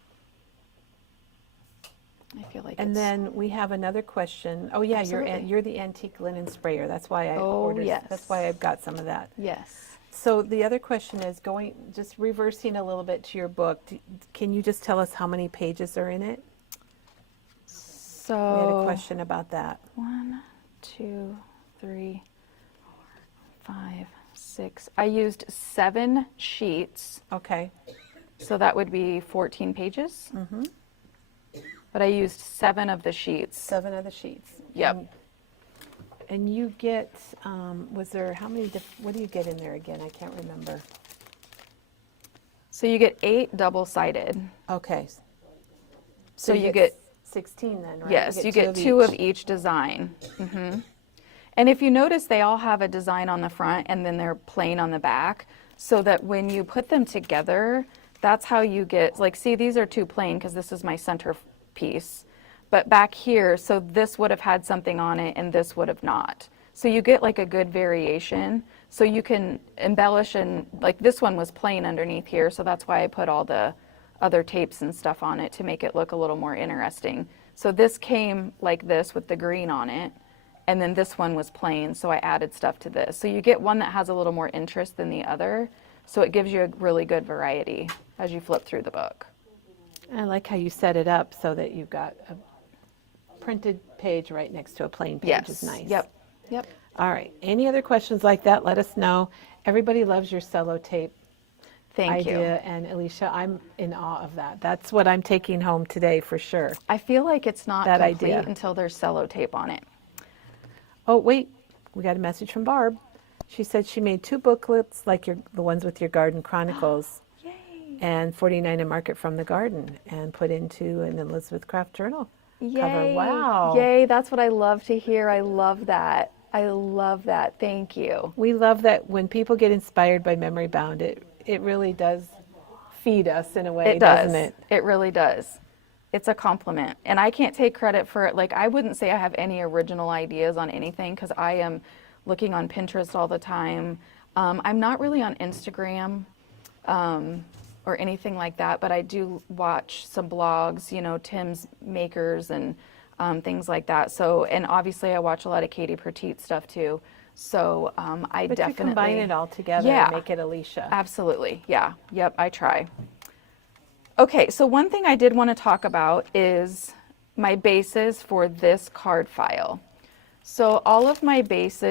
I feel like And it's, then we have another question. Oh yeah, Absolutely. you're the antique linen sprayer. That's why I Oh, ordered. yes. That's why I've got some of that. yes. So the other question is just reversing a little bit to your book. Can you just tell us how many pages are in it? So, We had a question about that. 1, 2, 3, 4, 5, 6. I used 7 sheets, Okay. so that would be 14 pages. Mm-hmm. But I used 7 of the sheets. 7 of the sheets. Yep. And you get, was there, how many, what do you get in there again? I can't remember. So you get 8 double-sided. Okay. So you get 16 then, right? Yes, you get 2 of each design. And if you notice, they all have a design on the front and then they're plain on the back, so that when you put them together, that's how you get, like, see, these are 2 plain because this is my center piece. But back here, so this would have had something on it and this would have not. So you get like a good variation. So you can embellish, and like this one was plain underneath here, so that's why I put all the other tapes and stuff on it to make it look a little more interesting. So this came like this with the green on it, and then this one was plain, so I added stuff to this. So you get one that has a little more interest than the other, so it gives you a really good variety as you flip through the book. I like how you set it up so that you've got printed page right next to a plain page Yes. is nice. Yep. Yep. All right. Any other questions like that? Let us know. Everybody loves your sellotape Thank you. idea, and Elishia, I'm in awe of that. That's what I'm taking home today for sure. I feel like it's not That complete idea. until there's sellotape on it. Oh, wait. We got a message from Barb. She said she made 2 booklets like the ones with your garden chronicles. Yay. And 49 and Market from the Garden, and put into an Elizabeth Craft Journal cover. Yay. Wow. Yay, that's what I love to hear. I love that. I love that. Thank you. We love that when people get inspired by Memory Bound, it really does feed us in a way, It does. doesn't it? It really does. It's a compliment. And I can't take credit for it. Like, I wouldn't say I have any original ideas on anything because I am looking on Pinterest all the time. I'm not really on Instagram or anything like that, but I do watch some blogs, you know, Tim's Makers and things like that. So, and obviously I watch a lot of Katie Pertiet stuff too. So I But definitely you combine it all together Yeah. and make it Elishia. Absolutely. Yeah. Yep. I try. Okay. So one thing I did want to talk about is my bases for this card file. So all of my base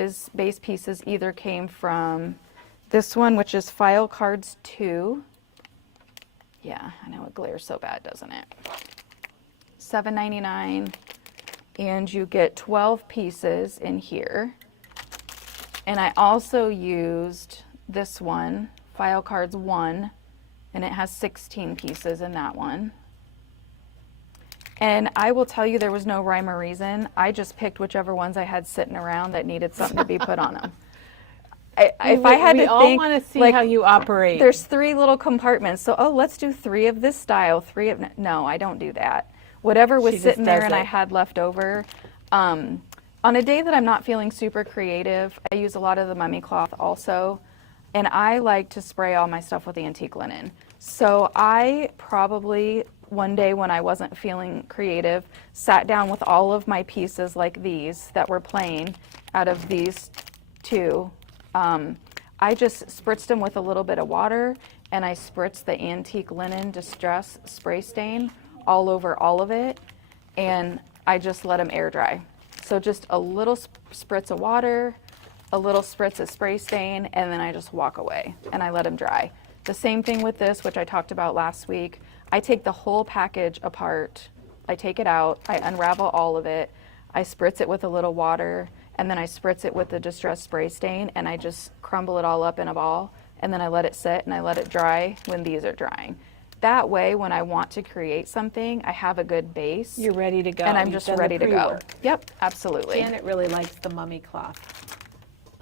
pieces either came from this one, which is File Cards 2. Yeah, I know it glares so bad, doesn't it? $7.99, and you get 12 pieces in here. And I also used this one, File Cards 1, and it has 16 pieces in that one. And I will tell you, there was no rhyme or reason. I just picked whichever ones I had sitting around that needed something to be put on them. If I had we to all think, want to see like, how you operate. there's 3 little compartments. So, oh, let's do 3 of this style, 3 of, no, I don't do that. Whatever was She just sitting there does and I it. had left over. On a day that I'm not feeling super creative, I use a lot of the mummy cloth also. And I like to spray all my stuff with antique linen. So I probably, one day when I wasn't feeling creative, sat down with all of my pieces like these that were plain out of these 2. I just spritzed them with a little bit of water, and I spritzed the antique linen distress spray stain all over all of it, and I just let them air dry. So just a little spritz of water, a little spritz of spray stain, and then I just walk away and I let them dry. The same thing with this, which I talked about last week. I take the whole package apart. I take it out, I unravel all of it, I spritz it with a little water, and then I spritz it with the distress spray stain, and I just crumble it all up in a ball, and then I let it sit and I let it dry when these are drying. That way, when I want to create something, I have a good base. You're ready to go. And I'm You've just done the ready to go. pre-work. Yep, absolutely. Janet really likes the mummy cloth.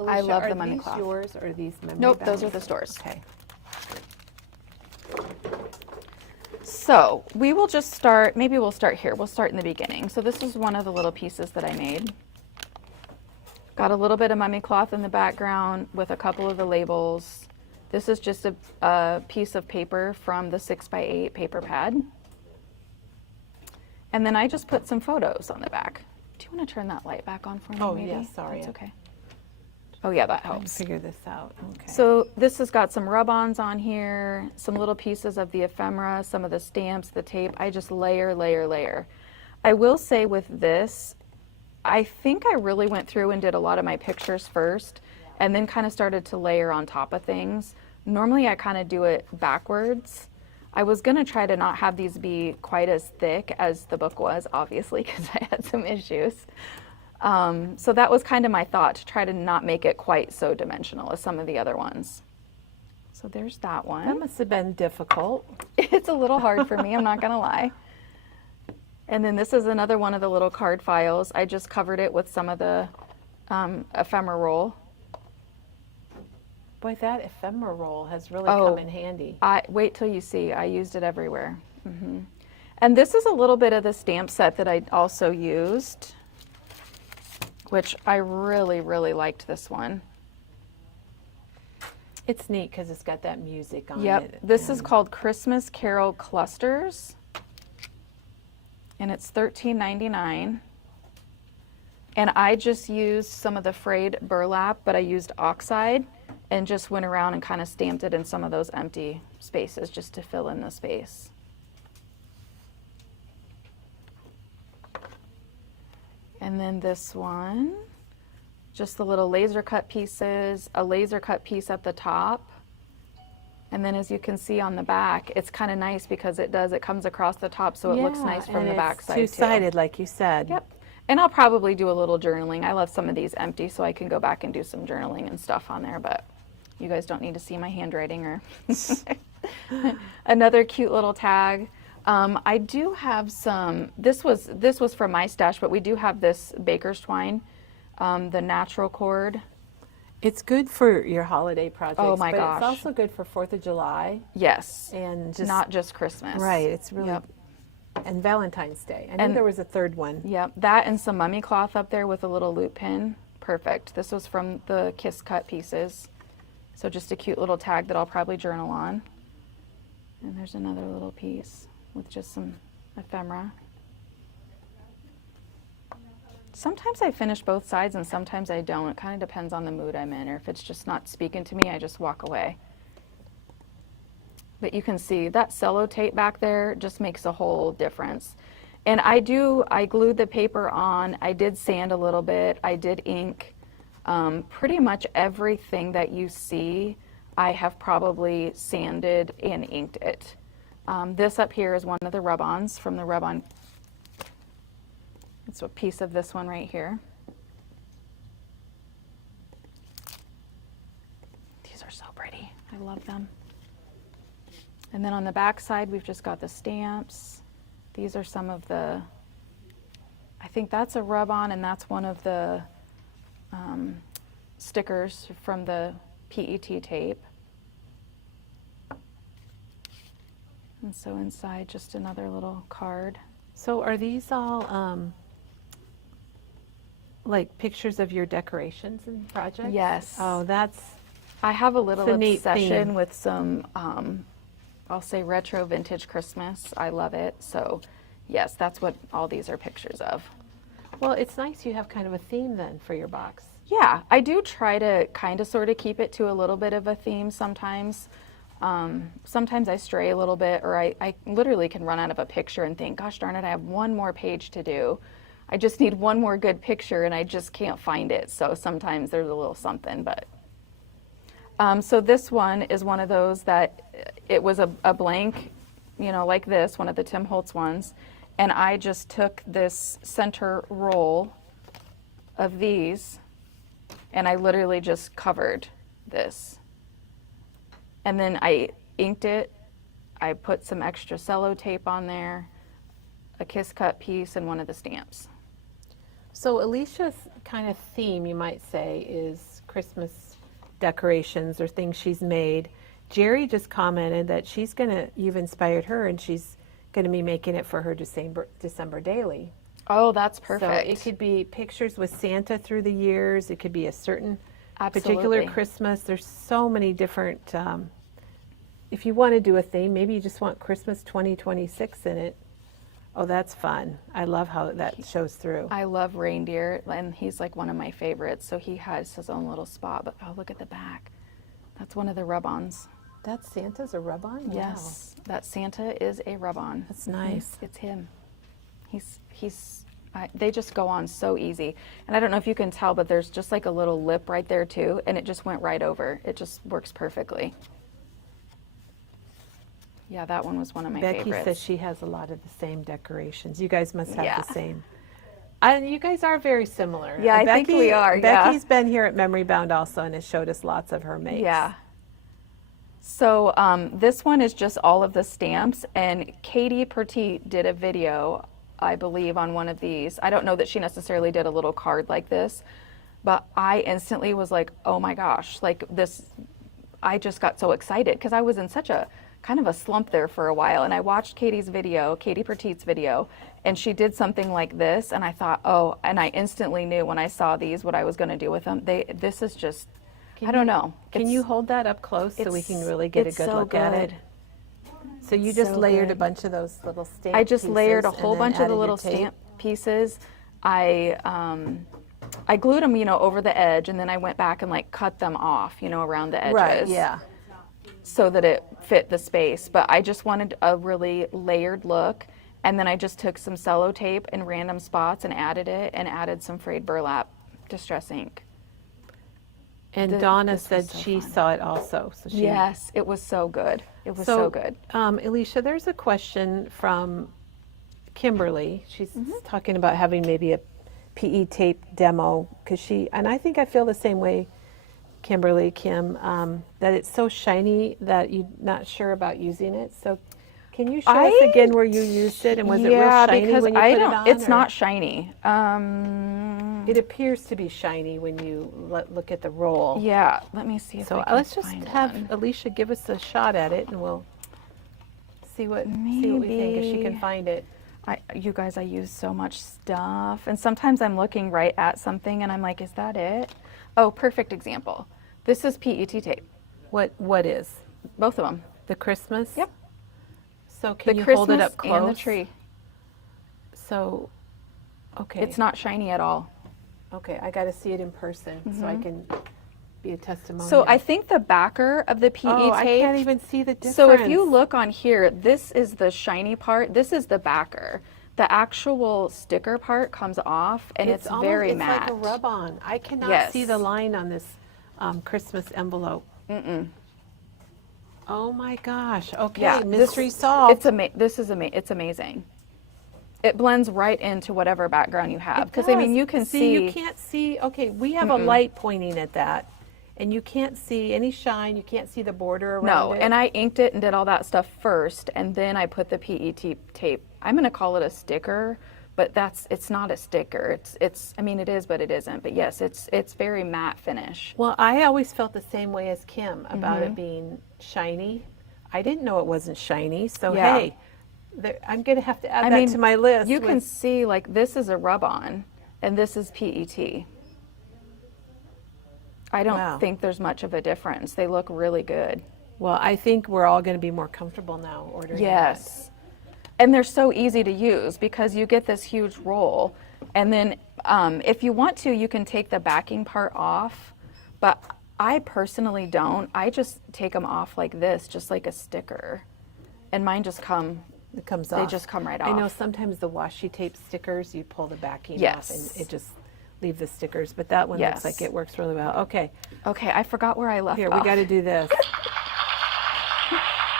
I Elishia, love the are mummy these cloth. yours or are these memory Nope, those bound? are the stores. Okay. So we will just start, maybe we'll start here. We'll start in the beginning. So this is one of the little pieces that I made. Got a little bit of mummy cloth in the background with a couple of the labels. This is just a piece of paper from the 6x8 paper pad. And then I just put some photos on the back. Do you want to turn that light back on for me? Oh, maybe? yeah, sorry. That's okay. Oh yeah, that I'll helps. figure this out. Okay. So this has got some rub-ons on here, some little pieces of the ephemera, some of the stamps, the tape. I just layer, layer, layer. I will say with this, I think I really went through and did a lot of my pictures first and then kind of started to layer on top of things. Normally I kind of do it backwards. I was going to try to not have these be quite as thick as the book was, obviously, because I had some issues. So that was kind of my thought, to try to not make it quite so dimensional as some of the other ones. So there's that that one. must have been difficult. It's a little hard for me, I'm not going to lie. And then this is another one of the little card files. I just covered it with some of the ephemera roll. Boy, that ephemera roll has really Oh. come in handy. Wait till you see, I used it everywhere. And this is a little bit of the stamp set that I also used, which I really, really liked this one. It's neat because it's got that music on Yep, it. this is and called Christmas Carol Clusters, and it's $13.99. And I just used some of the frayed burlap, but I used oxide and just went around and kind of stamped it in some of those empty spaces just to fill in the space. And then this one, just the little laser cut pieces, a laser cut piece at the top. And then as you can see on the back, it's kind of nice because it comes across the top so it looks nice from the back side too. Two-sided, like you said. Yep. And I'll probably do a little journaling. I left some of these empty so I can go back and do some journaling and stuff on there, but you guys don't need to see my handwriting or another cute little tag. I do have some, this was from my stash, but we do have this baker's twine, the natural cord. It's good for your holiday projects. Oh my but gosh. It's also good for 4th of July. Yes. And just not just Christmas. Right. It's really, Yep. and Valentine's Day. I knew there was a third one. Yep. That and some mummy cloth up there with a little loop pin. Perfect. This was from the Kiss Cut pieces. So just a cute little tag that I'll probably journal on. And there's another little piece with just some ephemera. Sometimes I finish both sides and sometimes I don't. It kind of depends on the mood I'm in, or if it's just not speaking to me, I just walk away. But you can see that cello tape back there just makes a whole difference. And I glued the paper on, I did sand a little bit, I did ink. Pretty much everything that you see, I have probably sanded and inked it. This up here is one of the rub-ons from the rub-on. It's a piece of this one right here. These are so pretty. I love them. And then on the back side, we've just got the stamps. These are some of the, I think that's a rub-on, and that's one of the stickers from the PET tape. And so inside, just another little card. So are these all like pictures of your decorations and projects? Yes. Oh, that's... I have a little It's a neat obsession theme. with some, I'll say retro vintage Christmas. I love it. So yes, that's what all these are pictures of. Well, it's nice you have kind of a theme then for your box. Yeah, I do try to kind of sort of keep it to a little bit of a theme sometimes. Sometimes I stray a little bit, or I literally can run out of a picture and think, gosh darn it, I have one more page to do. I just need one more good picture and I just can't find it. So sometimes there's a little something, but. So this one is one of those that it was a blank, you know, like this, one of the Tim Holtz ones. And I just took this center roll of these and I literally just covered this. And then I inked it. I put some extra cello tape on there, a Kiss Cut piece, and one of the stamps. So Alicia's kind of theme, you might say, is Christmas decorations or things she's made. Jerry just commented that you've inspired her, and she's going to be making it for her December daily. Oh, that's perfect. So it could be pictures with Santa through the years. It could be a certain Absolutely. particular Christmas. There's so many different, if you want to do a theme, maybe you just want Christmas 2026 in it. Oh, that's fun. I love how that shows through. I love reindeer, and he's like one of my favorites. So he has his own little spot, but oh, look at the back. That's one of the rub-ons. That's Santa's a rub-on? Yes, that Santa is a rub-on. That's nice. It's him. They just go on so easy. And I don't know if you can tell, but there's just like a little lip right there too, and it just went right over. It just works perfectly. Yeah, that one was one of my favorites. Becky says she has a lot of the same decorations. You guys must have Yeah. the same. And you guys are very similar. Yeah, I think we are, yeah. Becky's been here at Memory Bound also and has showed us lots of her makes. Yeah. So this one is just all of the stamps, and Katie Pertiet did a video, I believe, on one of these. I don't know that she necessarily did a little card like this, but I instantly was like, oh my gosh, like this, I just got so excited because I was in such a kind of a slump there for a while, and I watched Katie Pertiet's video, and she did something like this, and I thought, oh, and I instantly knew when I saw these what I was going to do with them. This is just, I don't know. Can you hold that up close so we can really get a good look at it? So you just so layered a good. bunch of those little stamp I just layered a pieces whole and then bunch of the added little your tape? stamp pieces. I glued them, over the edge, and then I went back and like cut them off, around the edges. Right, yeah. So that it fit the space. But I just wanted a really layered look. And then I just took some cello tape in random spots and added it, and added some frayed burlap distress ink. And Donna this was said so she fun. saw it also. So she, Yes, it was so good. It was so good. Elishia, there's a question from Kimberly. She's talking about having maybe a PE tape demo, because and I think I feel the same way, Kimberly, Kim, that it's so shiny that you're not sure about using it. So can you show us again where you used it, and was it real shiny because when you put it on? it's or- not shiny. It appears to be shiny when you look at the roll. Yeah, let me see if So I can let's just find have one. Elishia give us a shot at it, and we'll see what we think if she can Maybe. find it. You guys, I use so much stuff, and sometimes I'm looking right at something and I'm like, is that it? Oh, perfect example. This is PET tape, What is both of them. the Christmas? Yep. So can The you Christmas hold it up close? and the tree. So, okay. It's not shiny at all. Okay, I got to see it in person so I can be a testimonial. So I think the backer of the PE I tape. can't even see the difference. So if you look on here, this is the shiny part. This is the backer. The actual sticker part comes off, and it's very matte. It's like a rub-on. I cannot see the Yes. line on this Christmas envelope. Oh my gosh. Okay, Yeah, mystery solved. It's amazing. It blends right into whatever background you have, It because I mean does. you can see. You can't see. Okay, we have a light pointing at that, and you can't see any shine. You can't see the border around No, it. and I inked it and did all that stuff first, and then I put the PET tape. I'm going to call it a sticker, but it's not a sticker. It's I mean it is, but it isn't. But yes, it's very matte finish. Well, I always felt the same way as Kim about it being shiny. I didn't know it wasn't shiny, so Yeah. hey, I'm going to have to add that to my list. You can see like this is a rub-on, and this is PET. I don't Wow. think there's much of a difference. They look really good. Well, I think we're all going to be more comfortable now ordering. Yes. And they're so easy to use because you get this huge roll. And then if you want to, you can take the backing part off. But I personally don't. I just take them off like this, just like a sticker. And mine just come, It comes they off. just come right I know off. sometimes the washi tape stickers, you pull the backing off Yes. and it just leave the stickers. But that one looks Yes. like it works really well. Okay, Okay, I forgot where I left here, off. we got to do this.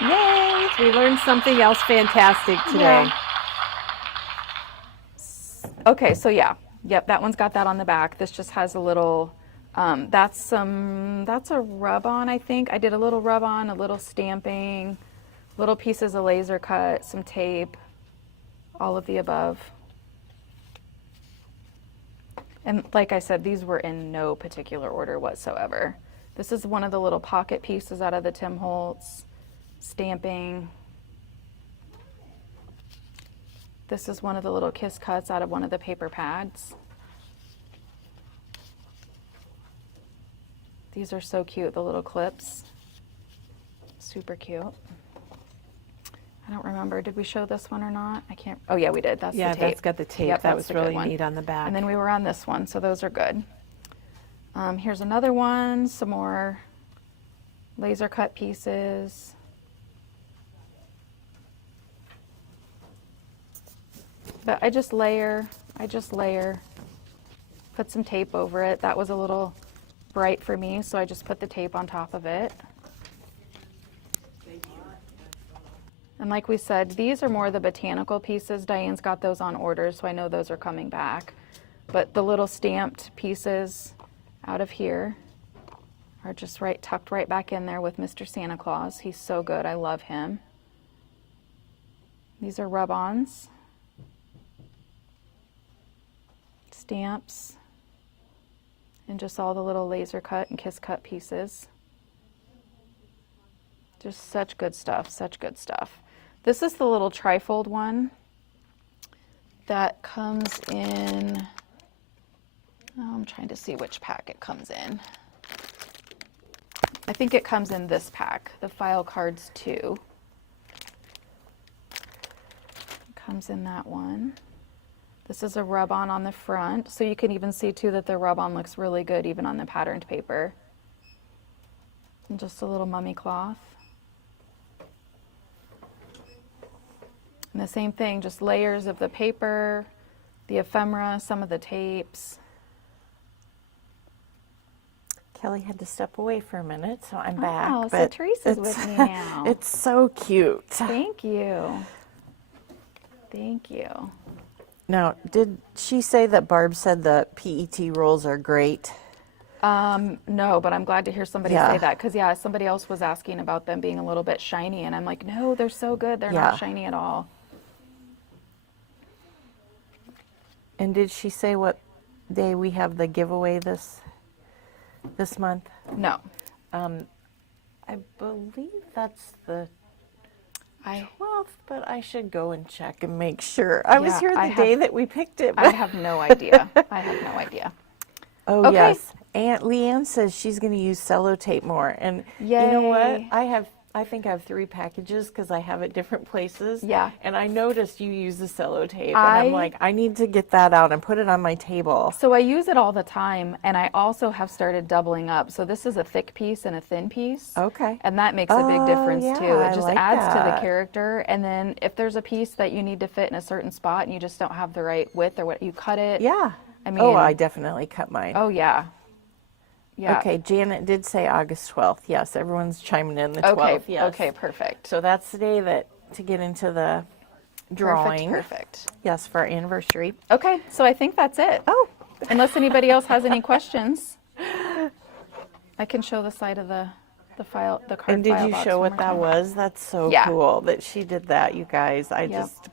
Yay! We learned something else fantastic today. Yeah. Okay, so yeah. Yep, that one's got that on the back. This just has a little, that's a rub-on, I think. I did a little rub-on, a little stamping, little pieces of laser cut, some tape, all of the above. And like I said, these were in no particular order whatsoever. This is one of the little pocket pieces out of the Tim Holtz, stamping. This is one of the little kiss cuts out of one of the paper pads. These are so cute, the little clips. Super cute. I don't remember, did we show this one or not? I can't, oh yeah, we did, that's Yeah, the tape. that's got the tape. Yep, That that's was the good really one. neat on the back. And then we were on this one, so those are good. Here's another one, some more laser cut pieces. But I just layer, put some tape over it. That was a little bright for me, so I just put the tape on top of it. And like we said, these are more the botanical pieces. Diane's got those on order, so I know those are coming back. But the little stamped pieces out of here are just tucked right back in there with Mr. Santa Claus. He's so good, I love him. These are rub-ons, stamps, and just all the little laser cut and kiss cut pieces. Just such good stuff, such good stuff. This is the little trifold one that comes in, I'm trying to see which pack it comes in. I think it comes in this pack, the file cards 2. It comes in that one. This is a rub-on on the front, so you can even see too that the rub-on looks really good even on the patterned paper. And just a little mummy cloth. And the same thing, just layers of the paper, the ephemera, some of the tapes. Kelly had to step away for a minute, so I'm back. Oh, so but Teresa's with me now. It's so cute. Thank you. Thank you. Now, did she say that Barb said the PET rolls are great? No, but I'm glad to hear somebody Yeah. say that, because yeah, somebody else was asking about them being a little bit shiny, and I'm like, no, they're so good. They're Yeah. not shiny at all. And did she say what day we have the giveaway this month? No. I believe that's the I 12th, but I should go and check and make sure. I was Yeah, here the I day have- that we picked it. I but- have no idea. I have no idea. Oh, Okay. yes. Aunt Leanne says she's going to use sellotape more. And you know what? Yay. I think I have 3 packages because I have it different places. Yeah. And I noticed you use the sellotape. And I- I'm like, I need to get that out and put it on my table. So I use it all the time, and I also have started doubling up. So this is a thick piece and a thin piece. Okay. And that makes a big Oh, difference yeah, too. It I just like adds to the that. character. And then if there's a piece that you need to fit in a certain spot and you just don't have the right width or what, you cut it. Yeah. I mean, oh, I definitely cut mine. Oh yeah. Yeah. Okay, Janet did say August 12th. Yes, everyone's chiming in the 12th. Okay. Yes. Okay. Perfect. So that's the day that to get into the drawing. Perfect. Yes, for our anniversary. Okay. So I think that's it. Oh, Unless anybody else has any questions, I can show the side of the file, the card. and did file you box show one what more that time. was? That's so Yeah. cool that she did that, you guys. I Yep. just,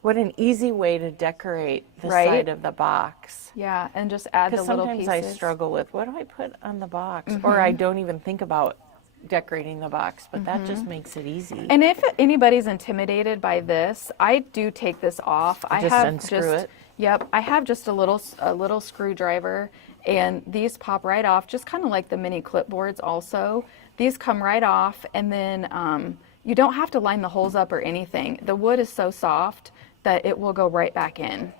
what an easy way to decorate the Right? side of the box. Yeah, and just add the Because little sometimes pieces. I struggle with, what do I put on the box? Or I don't even think about decorating the box, but that just makes it easy. And if anybody's intimidated by this, I do take this off. I Just have unscrew it? Yep, I have just a little screwdriver, and these pop right off, just kind of like the mini clipboards. Also, these come right off, and then you don't have to line the holes up or anything. The wood is so soft that it will go right back in.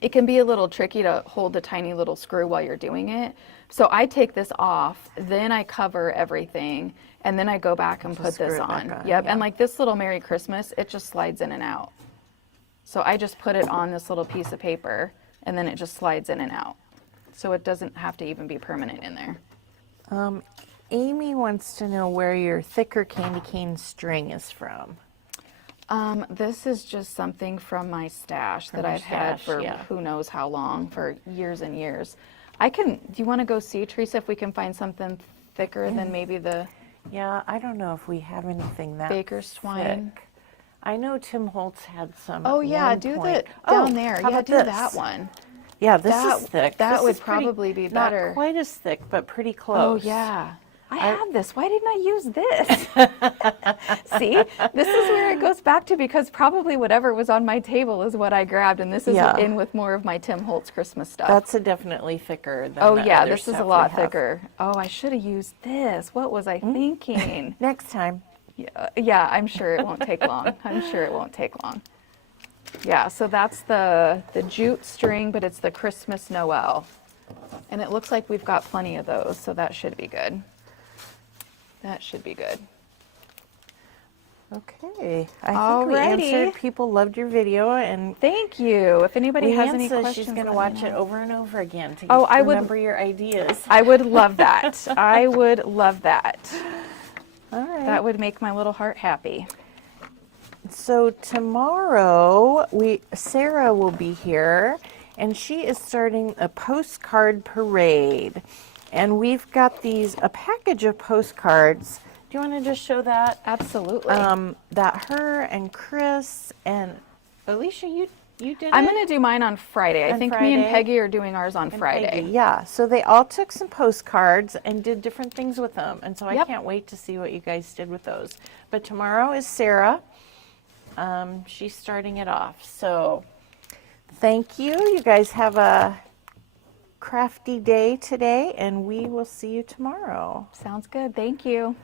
It can be a little tricky to hold the tiny little screw while you're doing it. So I take this off, then I cover everything, and then I go back and put screw this it back on. on, Yep, yeah. and like this little Merry Christmas, it just slides in and out. So I just put it on this little piece of paper, and then it just slides in and out. So it doesn't have to even be permanent in there. Amy wants to know where your thicker candy cane string is from. This is just something from my stash that your I've had stash, for yeah. who knows how long, for years and years. Do you want to go see, Teresa, if we can find something thicker than maybe the Yeah, I don't know if we have anything that Baker's Twine? thick. I know Tim Holtz had some. Oh at yeah, one do point. the down there. how Yeah, about do this? that one. Yeah, this That- is thick. that This would is pretty- probably be better. Not quite as thick, but pretty Oh close. yeah. I have this. Why didn't I use this? See, this is where it goes back to, because probably whatever was on my table is what I grabbed, and this is Yeah. in with more of my Tim Holtz Christmas stuff. That's a definitely thicker than Oh the yeah, other this is a stuff we lot have. thicker. Oh, I should have used this. What was I thinking? Next time. Yeah, I'm sure it won't take long. I'm sure it won't take long. Yeah, so that's the jute string, but it's the Christmas Noel. And it looks like we've got plenty of those, so that should be good. That should be good. Okay. I think we Alrighty. answered. People loved your video, and Thank you. If anybody has Leanne any says questions, she's going to let me watch know. it over and over again to Oh, I would- remember your ideas. I would love that. I would love that. All right. That would make my little heart happy. So tomorrow, Sarah will be here, and she is starting a postcard parade. And we've got a package of postcards. Do you want to just show that? Absolutely. That her and Chris and Elishia, you did I'm it? going to do mine on Friday. I On think me and Friday? Peggy are doing ours on Friday. Peggy, yeah. So they all took some postcards and did different things with them. And so I Yep. can't wait to see what you guys did with those. But tomorrow is Sarah. She's starting it off. So thank you. You guys have a crafty day today, and we will see you tomorrow. Sounds good. Thank you.